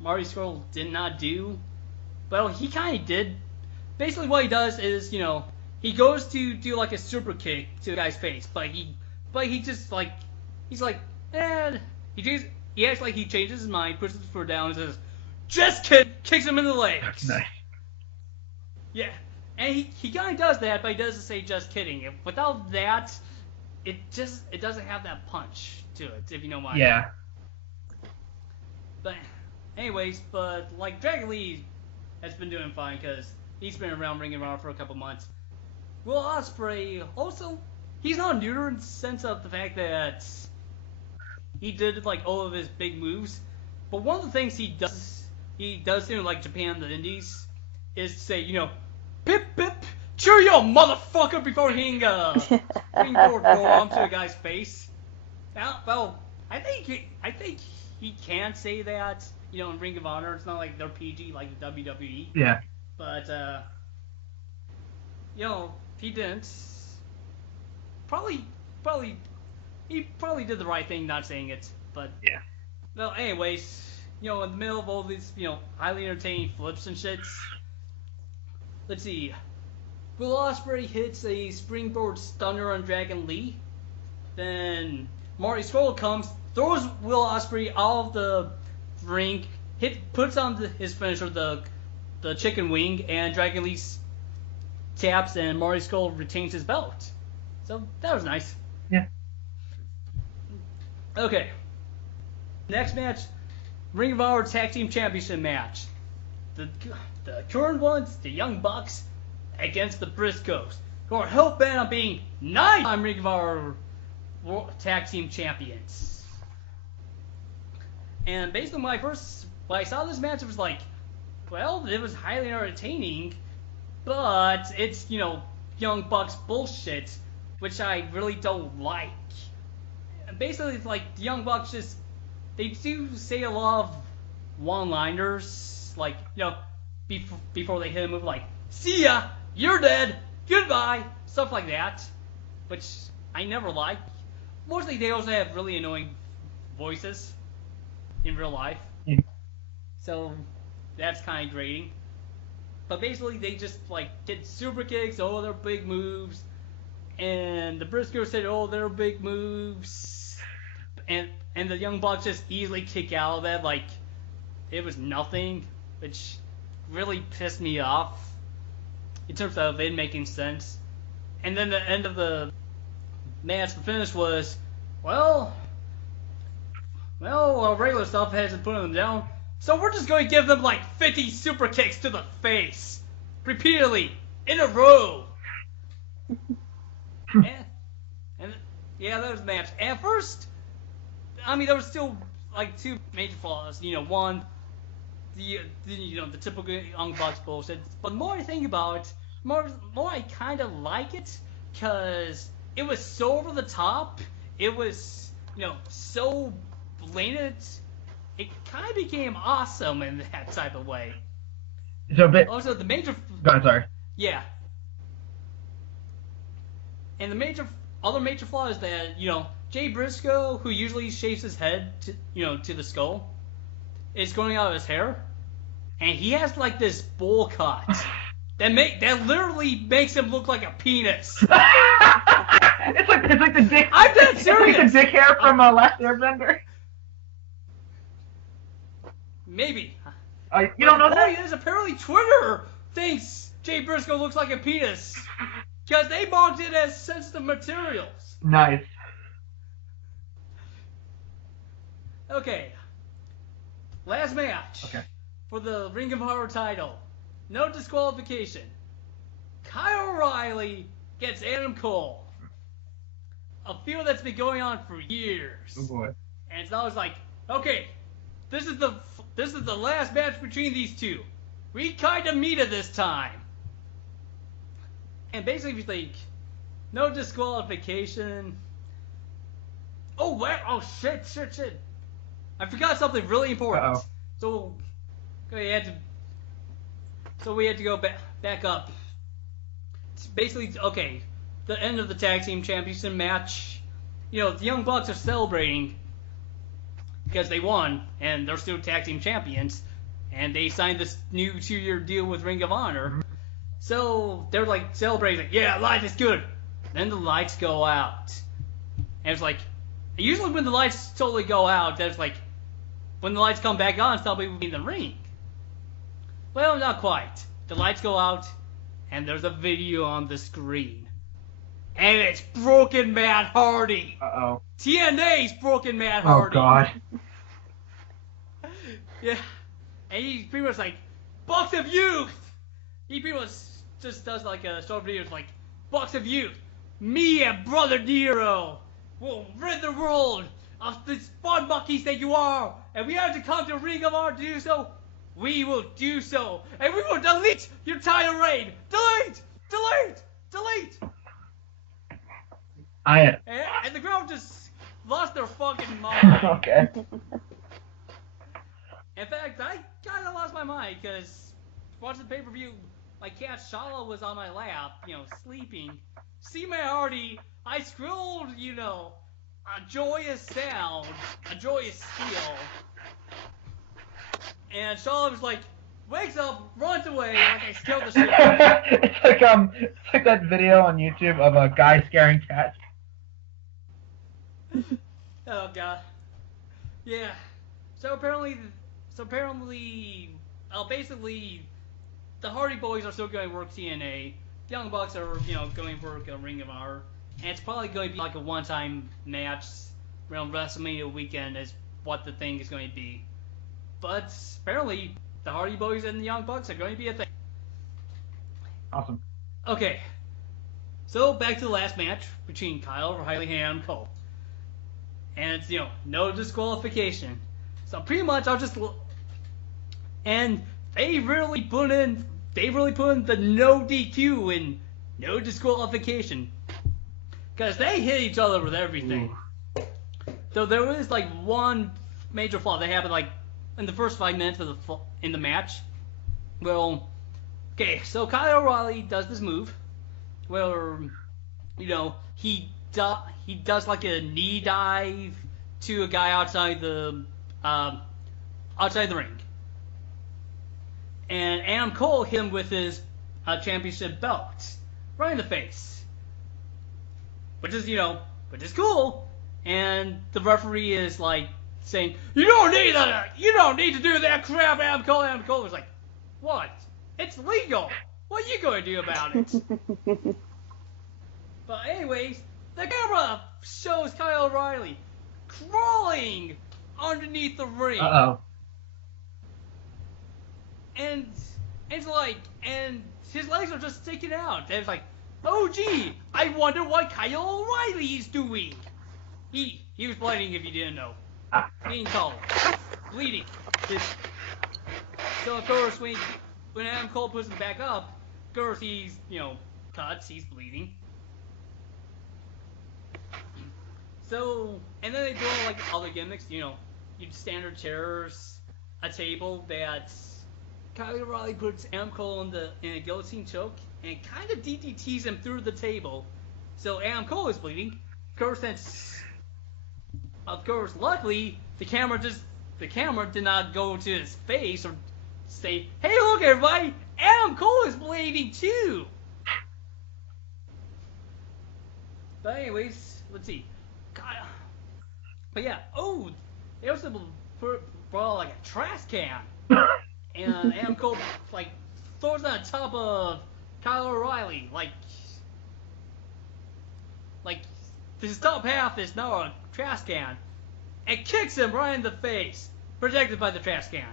Marty Scurll did not do, well, he kind of did. Basically, what he does is, he goes to do like a super kick to the guy's face, but he just like, he's like, he acts like he changes his mind, pushes his foot down, and says, just kicks him in the legs. Nice. Yeah, and he kind of does that, but he doesn't say just kidding. Without that, it doesn't have that punch to it, if you know what I mean. Yeah. But anyways, like Dragon Lee has been doing fine because he's been around Ring of Honor for a couple months. Will Ospreay also, he's not neuter in the sense of the fact that he did like all of his big moves, but one of the things he does in like Japan, the Indies, is to say, pip pip, cheerio, motherfucker, before hitting springboard forearm to a guy's face. Well, I think he can say that, in Ring of Honor. It's not like they're PG like the WWE. Yeah. But he didn't. He probably did the right thing not saying it. But yeah. Well, anyways, in the middle of all these, highly entertaining flips and shits. Let's see. Will Ospreay hits a springboard stunner on Dragon Lee. Then Marty Scurll comes, throws Will Ospreay out of the ring, puts on his finisher, the chicken wing, and Dragon Lee taps, and Marty Scurll retains his belt. So that was nice. Yeah. Okay. Next match, Ring of Honor Tag Team Championship match. The current ones, the Young Bucks, against the Briscoes, who are hell-bent on being 9-time Ring of Honor Tag Team Champions. And based on when I saw this match, it was like, well, it was highly entertaining, but it's, Young Bucks bullshit, which I really don't like. And basically, it's like the Young Bucks they do say a lot of one-liners, like, before they hit a move, like, see ya, you're dead, goodbye, stuff like that, which I never like. Mostly they also have really annoying voices in real life. Yeah. So that's kind of grating. But basically they just did super kicks, all their big moves, and the Briscoes said all their big moves, and the Young Bucks just easily kick out of that like it was nothing, which really pissed me off in terms of it making sense. And then the end of the match, the finish was, well, our regular stuff hasn't put them down, so we're just going to give them 50 super kicks to the face, repeatedly, in a row. and yeah, that was the match. At first, there was still two major flaws. One, the typical Young Bucks bullshit. But the more I think about it, more I kind of like it, because it was so over the top. It was, so blatant. It kind of became awesome in that type of way. So, but also the major. Go ahead, sorry. Yeah. And the other major flaw is that Jay Briscoe, who usually shaves his head to the skull, is growing out his hair, and he has this bowl cut that literally makes him look like a penis. It's like the dick. I'm dead serious. It's like the dick hair from Last Airbender. Maybe. You don't know that? Is apparently Twitter thinks Jay Briscoe looks like a penis because they marked it as sensitive materials. Nice. Okay. Last match. Okay. For the Ring of Honor title. No disqualification. Kyle O'Reilly gets Adam Cole. A feud that's been going on for years. Oh boy. And it's always like, okay, this is the last match between these two. We kind of meet it this time. And basically, like, no disqualification. Oh, what? Oh, shit. I forgot something really important. Uh-oh. So, we had to go back up. It's basically, okay, the end of the tag team championship match. You know, the Young Bucks are celebrating because they won, and they're still tag team champions, and they signed this new 2-year deal with Ring of Honor. So they're like celebrating, like, yeah, life is good. Then the lights go out, and it's like, usually when the lights totally go out, that's like, when the lights come back on, somebody will be in the ring. Well, not quite. The lights go out, and there's a video on the screen, and it's Broken Matt Hardy. Uh-oh. TNA's Broken Matt Oh, Hardy. God. Yeah, and he's pretty much like, Bucks of Youth! He pretty much just does like a short video, like, Bucks of Youth, me and Brother Nero will rid the world of the spawn monkeys that you are, and we have to come to Ring of Honor to do so. We will do so, and we will delete your title reign. Delete! And the crowd just lost their fucking mind. Okay. In fact, I kind of lost my mind, because watching the pay-per-view, my cat Shala was on my lap, sleeping. See my Hardy, I scrolled, a joyous sound, a joyous feel. And Shala was like, wakes up, runs away, like I scared the shit out of her. It's like that video on YouTube of a guy scaring cats. Oh, God. Yeah. So apparently, basically, the Hardy Boys are still going to work TNA. The Young Bucks are, going to work Ring of Honor. And it's probably going to be like a one-time match around WrestleMania weekend is what the thing is going to be. But apparently, the Hardy Boys and the Young Bucks are going to be a thing. Awesome. Okay. So, back to the last match between Kyle O'Reilly and Adam Cole. And it's, no disqualification. So pretty much I'll just... And they really put in the no DQ and no disqualification. Because they hit each other with everything. Ooh. So there was like one major flaw that happened like in the first 5 minutes of the match. Well, okay, so Kyle O'Reilly does this move where, he does like a knee dive to a guy outside the ring. And Adam Cole hit him with his championship belt right in the face. Which is cool. And the referee is like saying, you don't need to do that crap, Adam Cole. Adam Cole was like, what? It's legal. What are you going to do about it? But anyways, the camera shows Kyle O'Reilly crawling underneath the ring. Uh-oh. And his legs are just sticking out. And it's like, oh gee, I wonder what Kyle O'Reilly is doing. He was bleeding, if you didn't know. Being cold. Bleeding. So of course when Adam Cole puts him back up, of course he's, cuts, he's bleeding. So, and then they throw like other gimmicks, standard chairs, a table that Kyle O'Reilly puts Adam Cole in a guillotine choke and kind of DDTs him through the table. So Adam Cole is bleeding. Of course, luckily the camera did not go to his face or say, "Hey, look everybody, Adam Cole is bleeding too." But anyways, let's see. But yeah, they also brought like a trash can, and Adam Cole like throws it on top of Kyle O'Reilly, like his top half is now a trash can, and kicks him right in the face, protected by the trash can.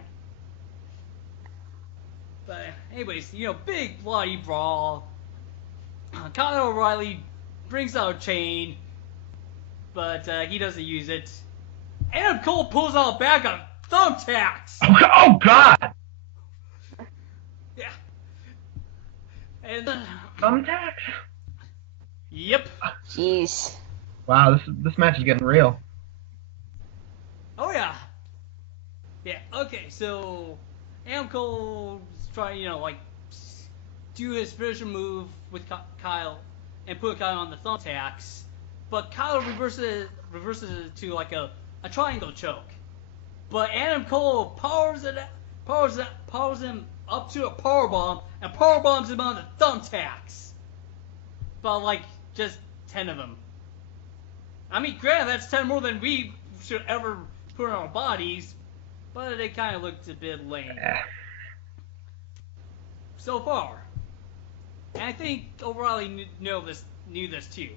But anyways, big bloody brawl. Kyle O'Reilly brings out a chain, but he doesn't use it. Adam Cole pulls out a bag of thumbtacks. Oh God! Yeah. And thumbtacks? Yep. Jeez. Wow, this match is getting real. Oh yeah. Yeah. Okay. So Adam Cole's trying, do his finisher move with Kyle and put Kyle on the thumbtacks, but Kyle reverses it to like a triangle choke. But Adam Cole powers him up to a powerbomb and powerbombs him on the thumbtacks. But like just 10 of them. I mean, granted, that's 10 more than we should ever put on our bodies, but it kind of looked a bit lame. So far. And I think O'Reilly knew this too.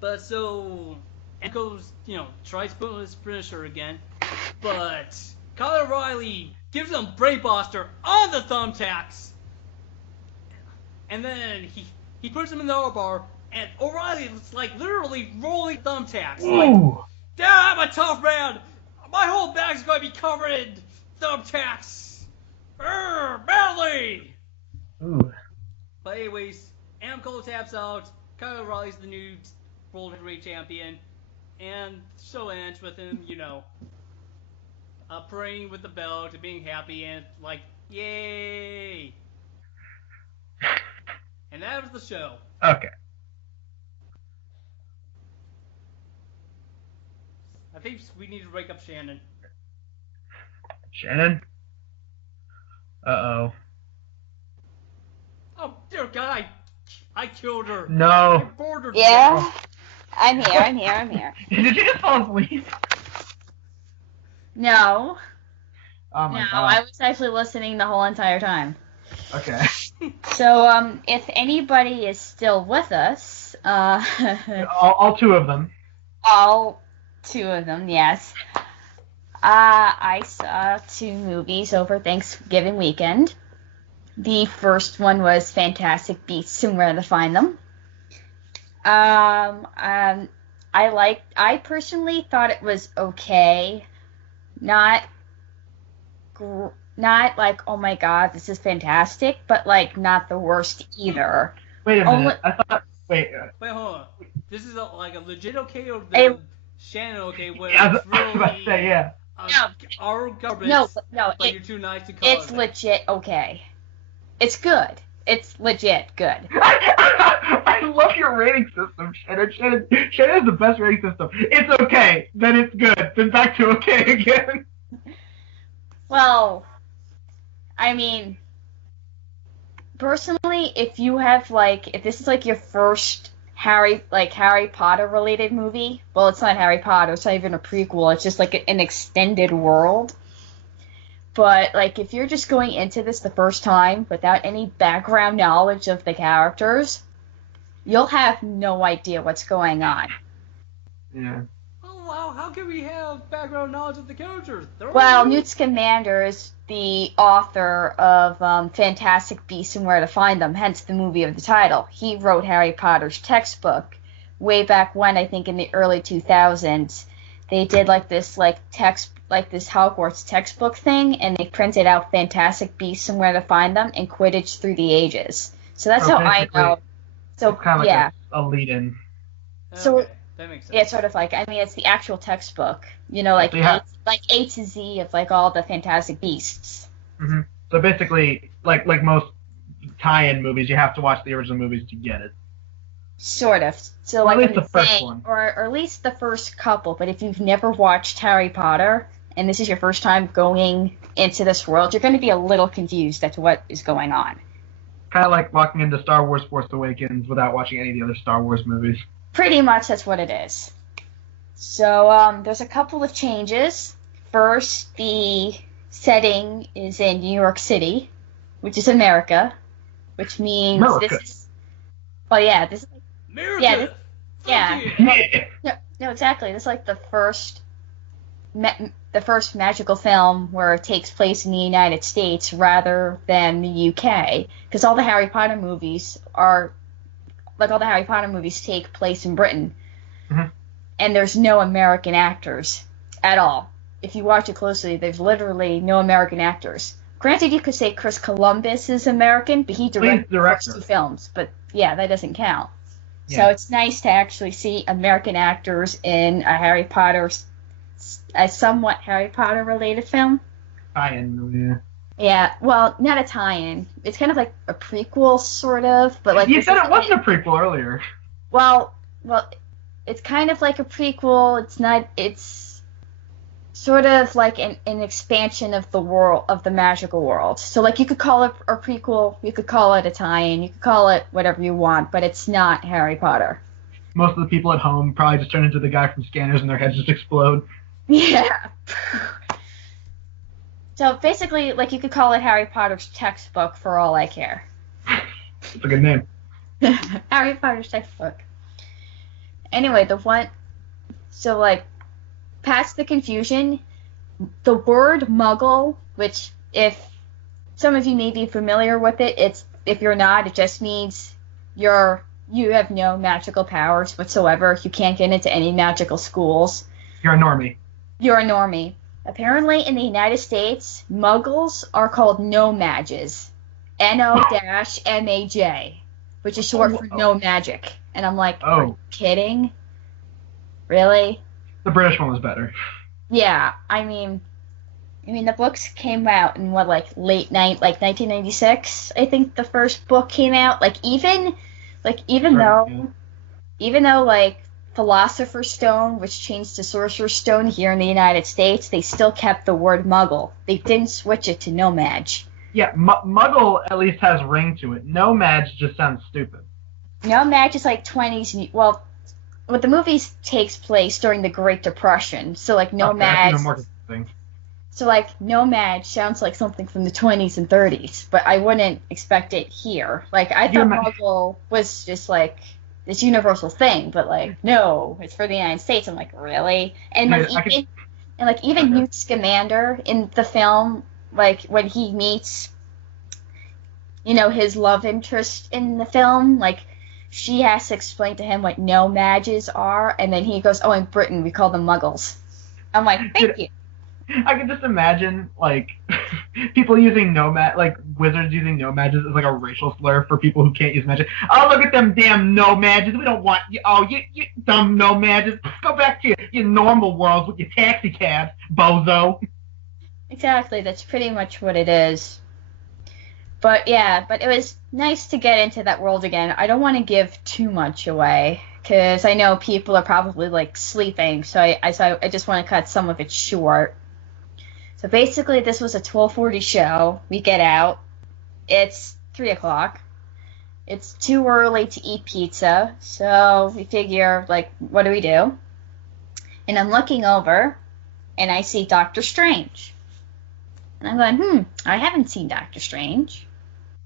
But so, and goes, tries putting his finisher again, but Kyle O'Reilly gives him Brainbuster on the thumbtacks, and then he puts him in the armbar, and O'Reilly is like literally rolling thumbtacks. Ooh. Like, damn, I'm a tough man. My whole bag's going to be covered in thumbtacks. Badly. Ooh. But anyways, Adam Cole taps out. Kyle O'Reilly's the new World Heavyweight Champion. And the show ends with him, praying with the belt and being happy and like, yay! And that was the show. Okay. I think we need to wake up Shannon. Shannon? Uh-oh. Oh, dear God, I killed her. No. I bored her to Yeah. death. I'm here. Did you just fall asleep? No. Oh my No, god. I was actually listening the whole entire time. Okay. So, if anybody is still with us, all two of them. all two of them, yes. I saw 2 movies over Thanksgiving weekend. The first one was Fantastic Beasts and Where to Find Them. I personally thought it was okay. Not like, oh my god, this is fantastic, but like not the worst either. Wait a minute. I thought. Wait, hold on. This is like a legit okay or Shannon okay? Where I was it's really about to say, yeah. our garbage. No, but you're too nice to call it's legit okay. It's good. It's legit good. I love your rating system, Shannon. Shannon has the best rating system. It's okay, then it's good, then back to okay again. Well, I mean, personally, if this is like your first Harry Potter related movie, well, it's not Harry Potter, it's not even a prequel, it's just like an extended world. But like if you're just going into this the first time without any background knowledge of the characters, you'll have no idea what's going on. Yeah. Oh wow, how can we have background knowledge of the characters? Well, Newt Scamander is the author of Fantastic Beasts and Where to Find Them, hence the movie of the title. He wrote Harry Potter's textbook way back when, I think in the early 2000s. They did this Hogwarts textbook thing, and they printed out Fantastic Beasts and Where to Find Them and Quidditch Through the Ages. So that's how I know. So it's kind of like a lead-in. So okay, that makes sense. yeah, sort of it's the actual textbook. A to Z of all the Fantastic Beasts. Mm-hmm. So basically, like most tie-in movies, you have to watch the original movies to get it. Sort of. So at least the first one. Or at least the first couple. But if you've never watched Harry Potter, and this is your first time going into this world, you're going to be a little confused as to what is going on. Kind of like walking into Star Wars Force Awakens without watching any of the other Star Wars movies. Pretty much that's what it is. So there's a couple of changes. First, the setting is in New York City, which is America, which means America. This is... Well, yeah, this is... America! No, exactly. This is the first magical film where it takes place in the United States rather than the UK, because all the Harry Potter movies take place in Britain, mm-hmm. and there's no American actors at all. If you watch it closely, there's literally no American actors. Granted, you could say Chris Columbus is American, but he directed the first director. two films. But yeah, that doesn't count. So Yeah. it's nice to actually see American actors in a somewhat Harry Potter related film. Yeah. Yeah, well, not a tie-in. It's kind of like a prequel, sort of, but like You this said is it wasn't a prequel earlier. well, it's kind of like a prequel. It's not. It's sort of like an expansion of the world of the magical world. So like you could call it a prequel, you could call it a tie-in, you could call it whatever you want, but it's not Harry Potter. Most of the people at home probably just turn into the guy from Scanners and their heads just explode. Yeah. So basically, like you could call it Harry Potter's textbook for all I care. It's a good name. Harry Potter's textbook. Anyway, so like past the confusion, the word Muggle, which if some of you may be familiar with it, if you're not, it just means you have no magical powers whatsoever. You can't get into any magical schools. You're a normie. You're a normie. Apparently, in the United States, Muggles are called no-mages. N-O-M-A-J, which is short for no magic. And I'm like, are you kidding? Really? The British one was better. Yeah, I mean, the books came out in like 1996. I think the first book came out. Even though like Philosopher's Stone, which changed to Sorcerer's Stone here in the United States, they still kept the word Muggle. They didn't switch it to No-Maj. Yeah, Muggle at least has ring to it. No-Maj just sounds stupid. No-Maj is like 20s. Well, what the movie takes place during the Great Depression, so like No-Maj. So like No-Maj sounds like something from the 20s and 30s, but I wouldn't expect it here. Like I thought Muggle was just like this universal thing, but like no, it's for the United States. I'm like, really? And like even Newt Scamander in the film, like when he meets, his love interest in the film, like she has to explain to him what No-Majes are, and then he goes, "Oh, in Britain we call them Muggles." I'm like, thank you. I can just imagine, like, people using like, wizards using No-Majes as, like, a racial slur for people who can't use magic. Oh, look at them damn No-Majes. We don't want you. Oh, you dumb No-Majes. Go back to your normal worlds with your taxi cabs, bozo. Exactly. That's pretty much what it is. But, yeah, it was nice to get into that world again. I don't want to give too much away, because I know people are probably, like, sleeping, so I just want to cut some of it short. So basically, this was a 12:40 show. We get out. It's 3 o'clock. It's too early to eat pizza, so we figure, like, what do we do? And I'm looking over, and I see Doctor Strange. And I'm going, I haven't seen Doctor Strange.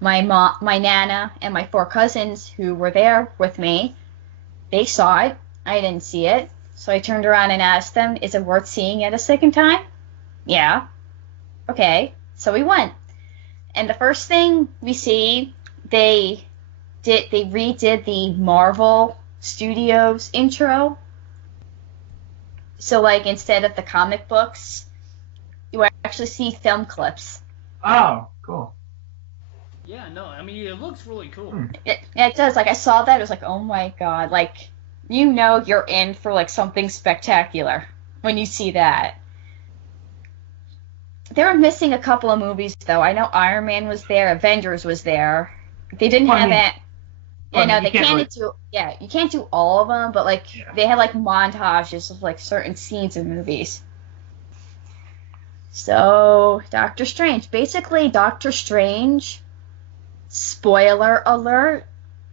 My mom, my Nana, and my 4 cousins who were there with me, they saw it. I didn't see it. So I turned around and asked them, is it worth seeing it a second time? Yeah. Okay. So we went. And the first thing we see, they redid the Marvel Studios intro. So, like, instead of the comic books, you actually see film clips. Oh, cool. Yeah, no, I mean, it looks really cool. It does. Like, I saw that, it was like, oh my god. Like, you're in for, like, something spectacular when you see that. They were missing a couple of movies, though. I know Iron Man was there, Avengers was there. They didn't have that. Yeah, no, they can't do. Yeah, you can't do all of them, but like they had like montages of like certain scenes in movies. So Doctor Strange, basically Doctor Strange. Spoiler alert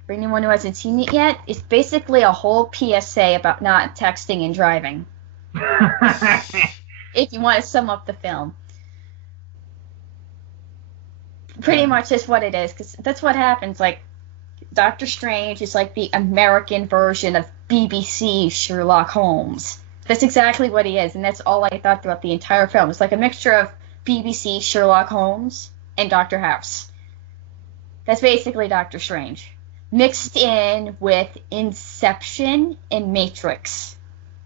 for anyone who hasn't seen it yet. It's basically a whole PSA about not texting and driving. If you want to sum up the film. Pretty much is what it is, because that's what happens. Like, Doctor Strange is like the American version of BBC Sherlock Holmes. That's exactly what he is, and that's all I thought throughout the entire film. It's like a mixture of BBC Sherlock Holmes and Dr. House. That's basically Doctor Strange. Mixed in with Inception and Matrix.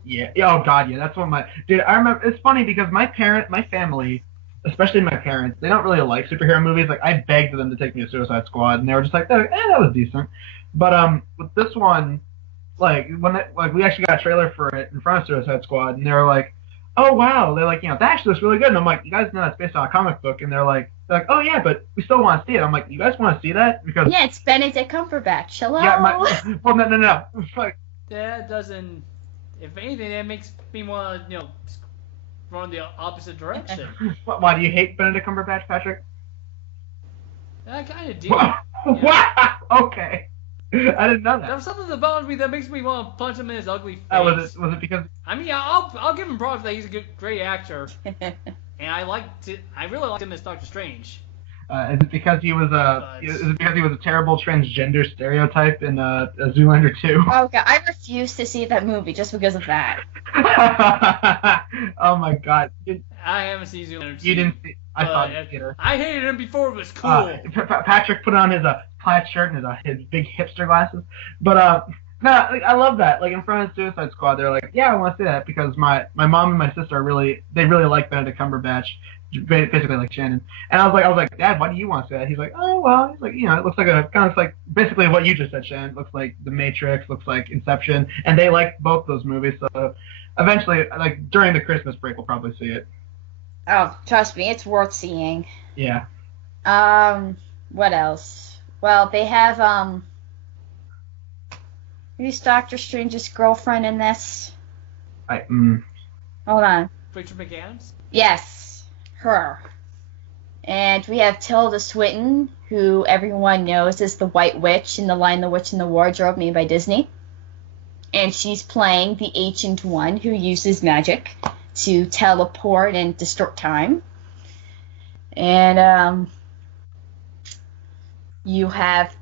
Yeah. Oh, God, yeah. That's one of my... Dude, I remember... It's funny because my family especially my parents, they don't really like superhero movies. Like I begged them to take me to Suicide Squad, and they were just like, that was decent. But with this one, like like we actually got a trailer for it in front of Suicide Squad, and they were like, oh wow, they're like, that actually looks really good. And I'm like, you guys know that's based on a comic book, and they're like, oh yeah, but we still want to see it. I'm like, you guys want to see that? Because Yeah, it's Benedict Cumberbatch. Hello. yeah, well no, like, That doesn't. If anything, that makes me want to, run the opposite direction. why do you hate Benedict Cumberbatch, Patrick? I kind of do. Wow, okay. I didn't know that. There's something about me that makes me want to punch him in his ugly face. Was it because? I mean, I'll give him props that he's a great actor, and I really liked him as Doctor Strange. Is it because he was a terrible transgender stereotype in Zoolander 2? Oh god, I refuse to see that movie just because of that. Oh my god. I haven't seen Zoolander 2. You didn't see? I saw it theater. I hated him before it was cool. Patrick put on his plaid shirt and his big hipster glasses. But no, I love that. Like in front of Suicide Squad, they're like, yeah, I want to see that because my mom and my sister really like Benedict Cumberbatch, basically like Shannon. And I was like, Dad, why do you want to see that? He's like, oh well, he's like, it looks like like basically what you just said, Shannon. It looks like The Matrix, looks like Inception, and they like both those movies. So eventually, like during the Christmas break, we'll probably see it. Oh, trust me, it's worth seeing. Yeah. What else? Well, they have who's Doctor Strange's girlfriend in this? Hold on. Rachel McAdams? Yes, her. And we have Tilda Swinton, who everyone knows is the White Witch in The Lion, the Witch, and the Wardrobe made by Disney. And she's playing the Ancient One who uses magic to teleport and distort time. And you have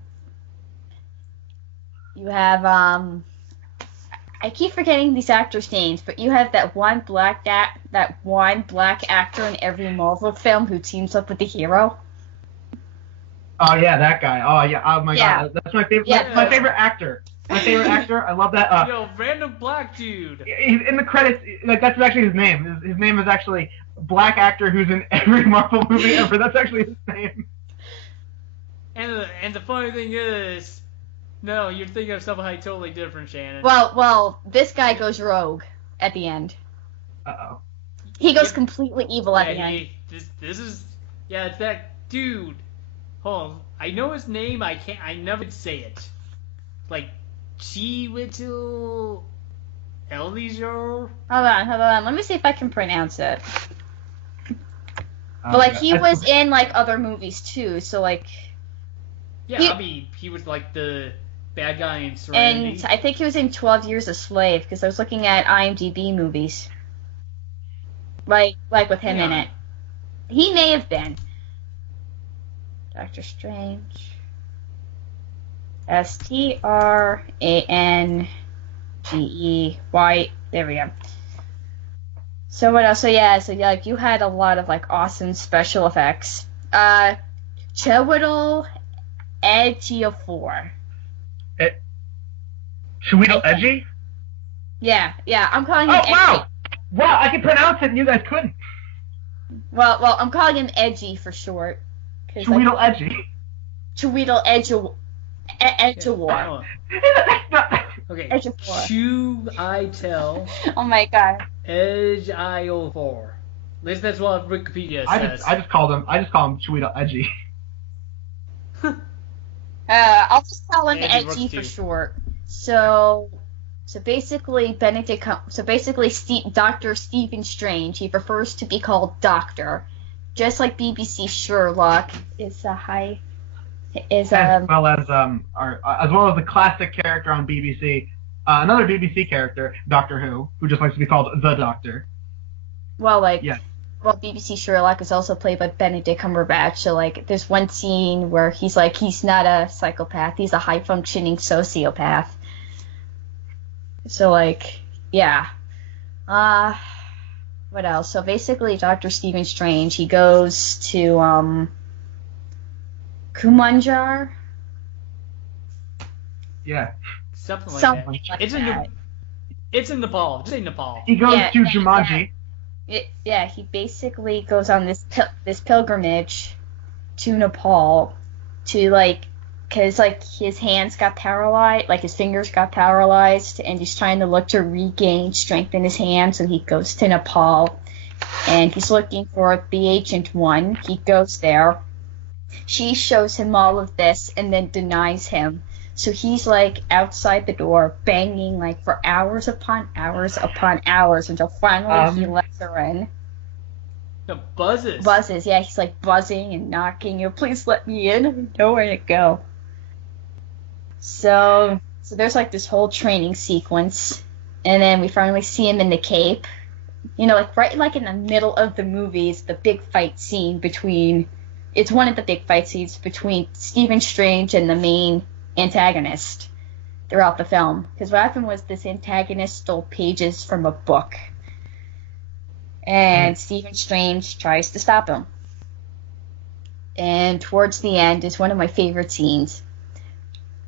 I keep forgetting these actors' names, but you have that one black actor in every Marvel film who teams up with the hero. Oh yeah, that guy. Oh yeah. Oh my Yeah. god, that's my favorite. Yeah. That's my favorite actor. My favorite actor. I love that. Random black dude. He's in the credits. Like that's actually his name. His name is actually black actor who's in every Marvel movie ever. That's actually his name. And the funny thing is, no, you're thinking of somebody totally different, Shannon. Well, this guy goes rogue at the end. Uh-oh. He goes completely evil at the end. This is it's that dude. Hold on, I know his name. I never could say it. Like Chiwetel Ejiofor. Hold on. Let me see if I can pronounce it. But like he was in like other movies too, so like. Yeah, I mean he was like the bad guy in Serenity. And I think he was in 12 Years a Slave because I was looking at IMDb movies. Like with him in it. He may have been. Doctor Strange. Strangey. There we go. So what else? So like you had a lot of like awesome special effects. Chiwetel Ejiofor. Chiwetel Ejiofor? Yeah, I'm calling him Edgy. Wow, I can pronounce it and you guys couldn't. Well, I'm calling him Edgy for short. Chiwetel Ejiofor. Chiwetel Ejiofor. Okay. Ejiofor. Chiwetel. Oh my god. Ejiofor. At least that's what Wikipedia says. I just call him Chiwetel Ejiofor. I'll just call him Edgy Edgy for short. So basically, Dr. Stephen Strange, he prefers to be called Doctor, just like BBC Sherlock as well as the classic character on BBC, another BBC character, Doctor Who just likes to be called the Doctor. Well, BBC Sherlock is also played by Benedict Cumberbatch. So like, there's one scene where he's not a psychopath; he's a high-functioning sociopath. So like, yeah. What else? So basically, Dr. Stephen Strange, he goes to Kumanjar. Yeah. Something like Something that. like It's that. in Nepal. Just say Nepal. He goes to yeah. Jumanji. He basically goes on this pilgrimage to Nepal to cause his hands got paralyzed, like his fingers got paralyzed, and he's trying to look to regain strength in his hands. So he goes to Nepal, and he's looking for the Ancient One. He goes there. She shows him all of this and then denies him. So he's outside the door, banging for hours upon hours until finally he lets her in. The buzzes. Buzzes, yeah, he's buzzing and knocking. Please let me in. I have nowhere to go. So there's this whole training sequence, and then we finally see him in the Cape. Right in the middle of the movie is the big fight scene between. It's one of the big fight scenes between Stephen Strange and the main antagonist throughout the film. Because what happened was this antagonist stole pages from a book. And Stephen Strange tries to stop him. And towards the end is one of my favorite scenes.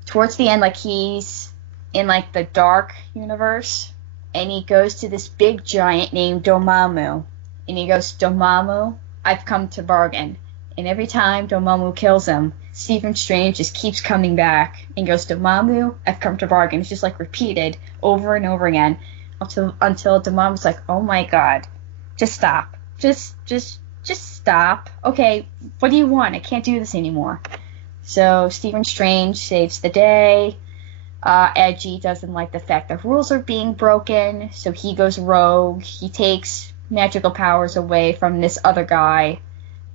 Towards the end, he's in the dark universe, and he goes to this big giant named Dormammu. And he goes, Dormammu, I've come to bargain. And every time Dormammu kills him, Stephen Strange just keeps coming back and goes, Dormammu, I've come to bargain. It's just repeated over and over again until Dormammu's oh my god, just stop. Just stop. Okay, what do you want? I can't do this anymore. So Stephen Strange saves the day. Edgy doesn't like the fact that rules are being broken, so he goes rogue. He takes magical powers away from this other guy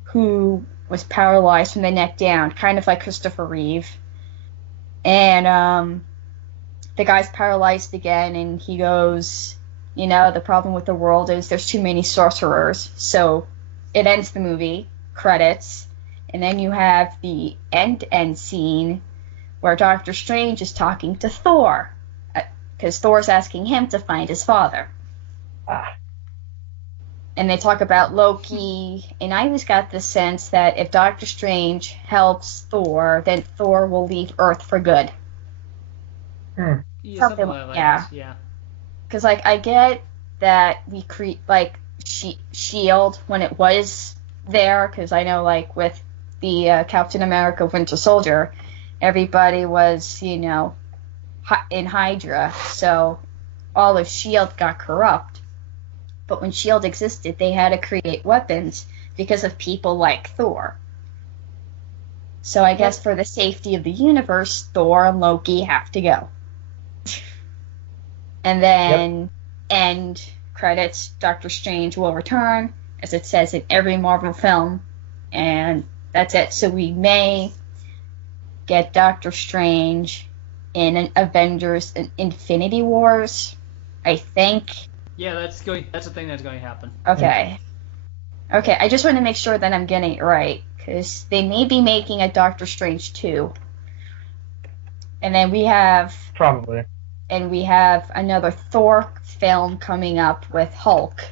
who was paralyzed from the neck down, kind of like Christopher Reeve. And the guy's paralyzed again, and he goes, the problem with the world is there's too many sorcerers. So it ends the movie, credits, and then you have the end scene where Doctor Strange is talking to Thor, because Thor's asking him to find his father. And they talk about Loki, and I always got the sense that if Doctor Strange helps Thor, then Thor will leave Earth for good. Yeah, something like that. Yeah. Because, I get that we create, S.H.I.E.L.D. when it was there, because I know, with the Captain America Winter Soldier, everybody was, in Hydra, so all of S.H.I.E.L.D. got corrupt. But when S.H.I.E.L.D. existed, they had to create weapons because of people like Thor. So I guess for the safety of the universe, Thor and Loki have to go. And then end credits, Doctor Strange will return, as it says in every Marvel film. And that's it. So we may get Doctor Strange in an Avengers and Infinity Wars, I think. Yeah, that's the thing that's going to happen. Okay. Okay, I just want to make sure that I'm getting it right, because they may be making a Doctor Strange 2. And then we have... Probably. And we have another Thor film coming up with Hulk.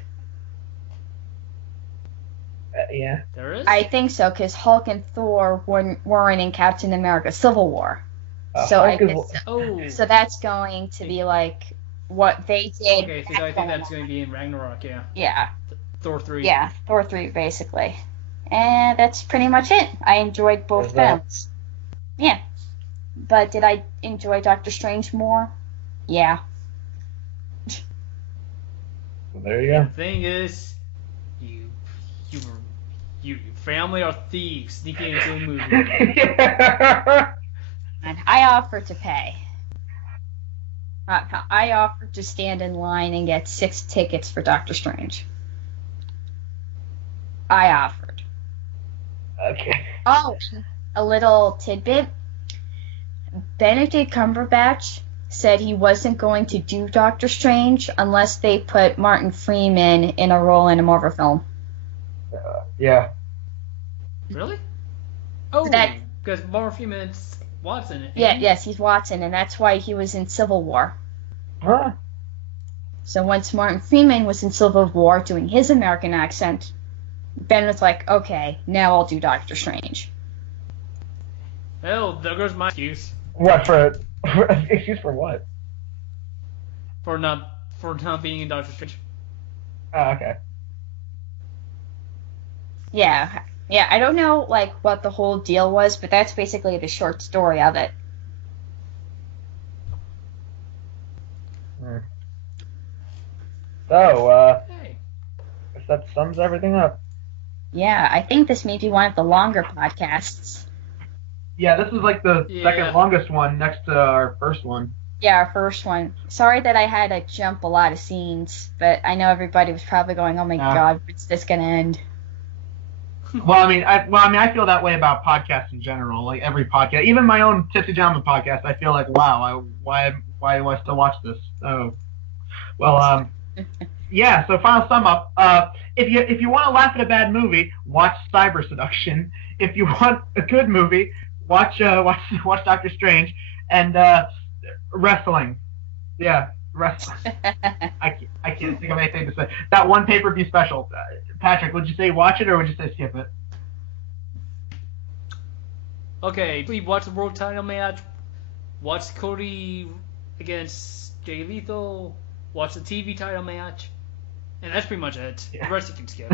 Yeah. There is? I think so, because Hulk and Thor weren't in Captain America Civil War. So that's going to be what they did. Okay, so I think that's going to be in Ragnarok, yeah. Yeah. Thor 3. Yeah, Thor 3, basically. And that's pretty much it. I enjoyed both films. Yeah. But did I enjoy Doctor Strange more? Yeah. Well, there you go. The thing is, your family are thieves sneaking into a movie. And I offered to pay. I offered to stand in line and get 6 tickets for Doctor Strange. I offered. Okay. Oh, a little tidbit. Benedict Cumberbatch said he wasn't going to do Doctor Strange unless they put Martin Freeman in a role in a Marvel film. Yeah. Really? Oh, because Martin Freeman's Watson. Yes, he's Watson, and that's why he was in Civil War. Huh? So once Martin Freeman was in Civil War doing his American accent, Ben was like, okay, now I'll do Doctor Strange. Well, there goes my excuse. What, excuse for what? For not being in Doctor Strange. Oh, okay. Yeah. Yeah, I don't know like what the whole deal was, but that's basically the short story of it. Hmm. So, Hey. I guess that sums everything up. Yeah, I think this may be one of the longer podcasts. Yeah, this is like the second Yeah. longest one next to our first one. Yeah, our first one. Sorry that I had to jump a lot of scenes, but I know everybody was probably going, "Oh my Yeah. God, when's this gonna end?" I feel that way about podcasts in general. Like every podcast, even my own Tipsy Gentleman podcast, I feel like, wow, why do I still watch this? Oh, well, yeah. So final sum up. If you want to laugh at a bad movie, watch Cyber Seduction. If you want a good movie, watch Doctor Strange and wrestling. Yeah, wrestling. I can't think of anything to say. That one pay-per-view special. Patrick, would you say watch it or would you say skip it? Okay, we watch the world title match. Watch Cody against Jay Lethal. Watch the TV title match. And that's pretty much it. Yeah. The rest you can skip.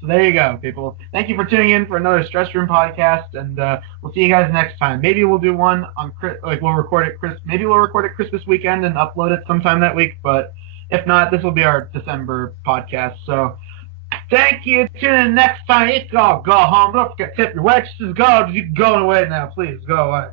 So there you go, people. Thank you for tuning in for another Stress Room podcast, and we'll see you guys next time. Maybe we'll do one on we'll record it maybe we'll record it Christmas weekend and upload it sometime that week. But if not, this will be our December podcast. So thank you. Tune in next time. It's all go home. Don't forget to tip your waitresses. Go. You can go away now, please. Go away.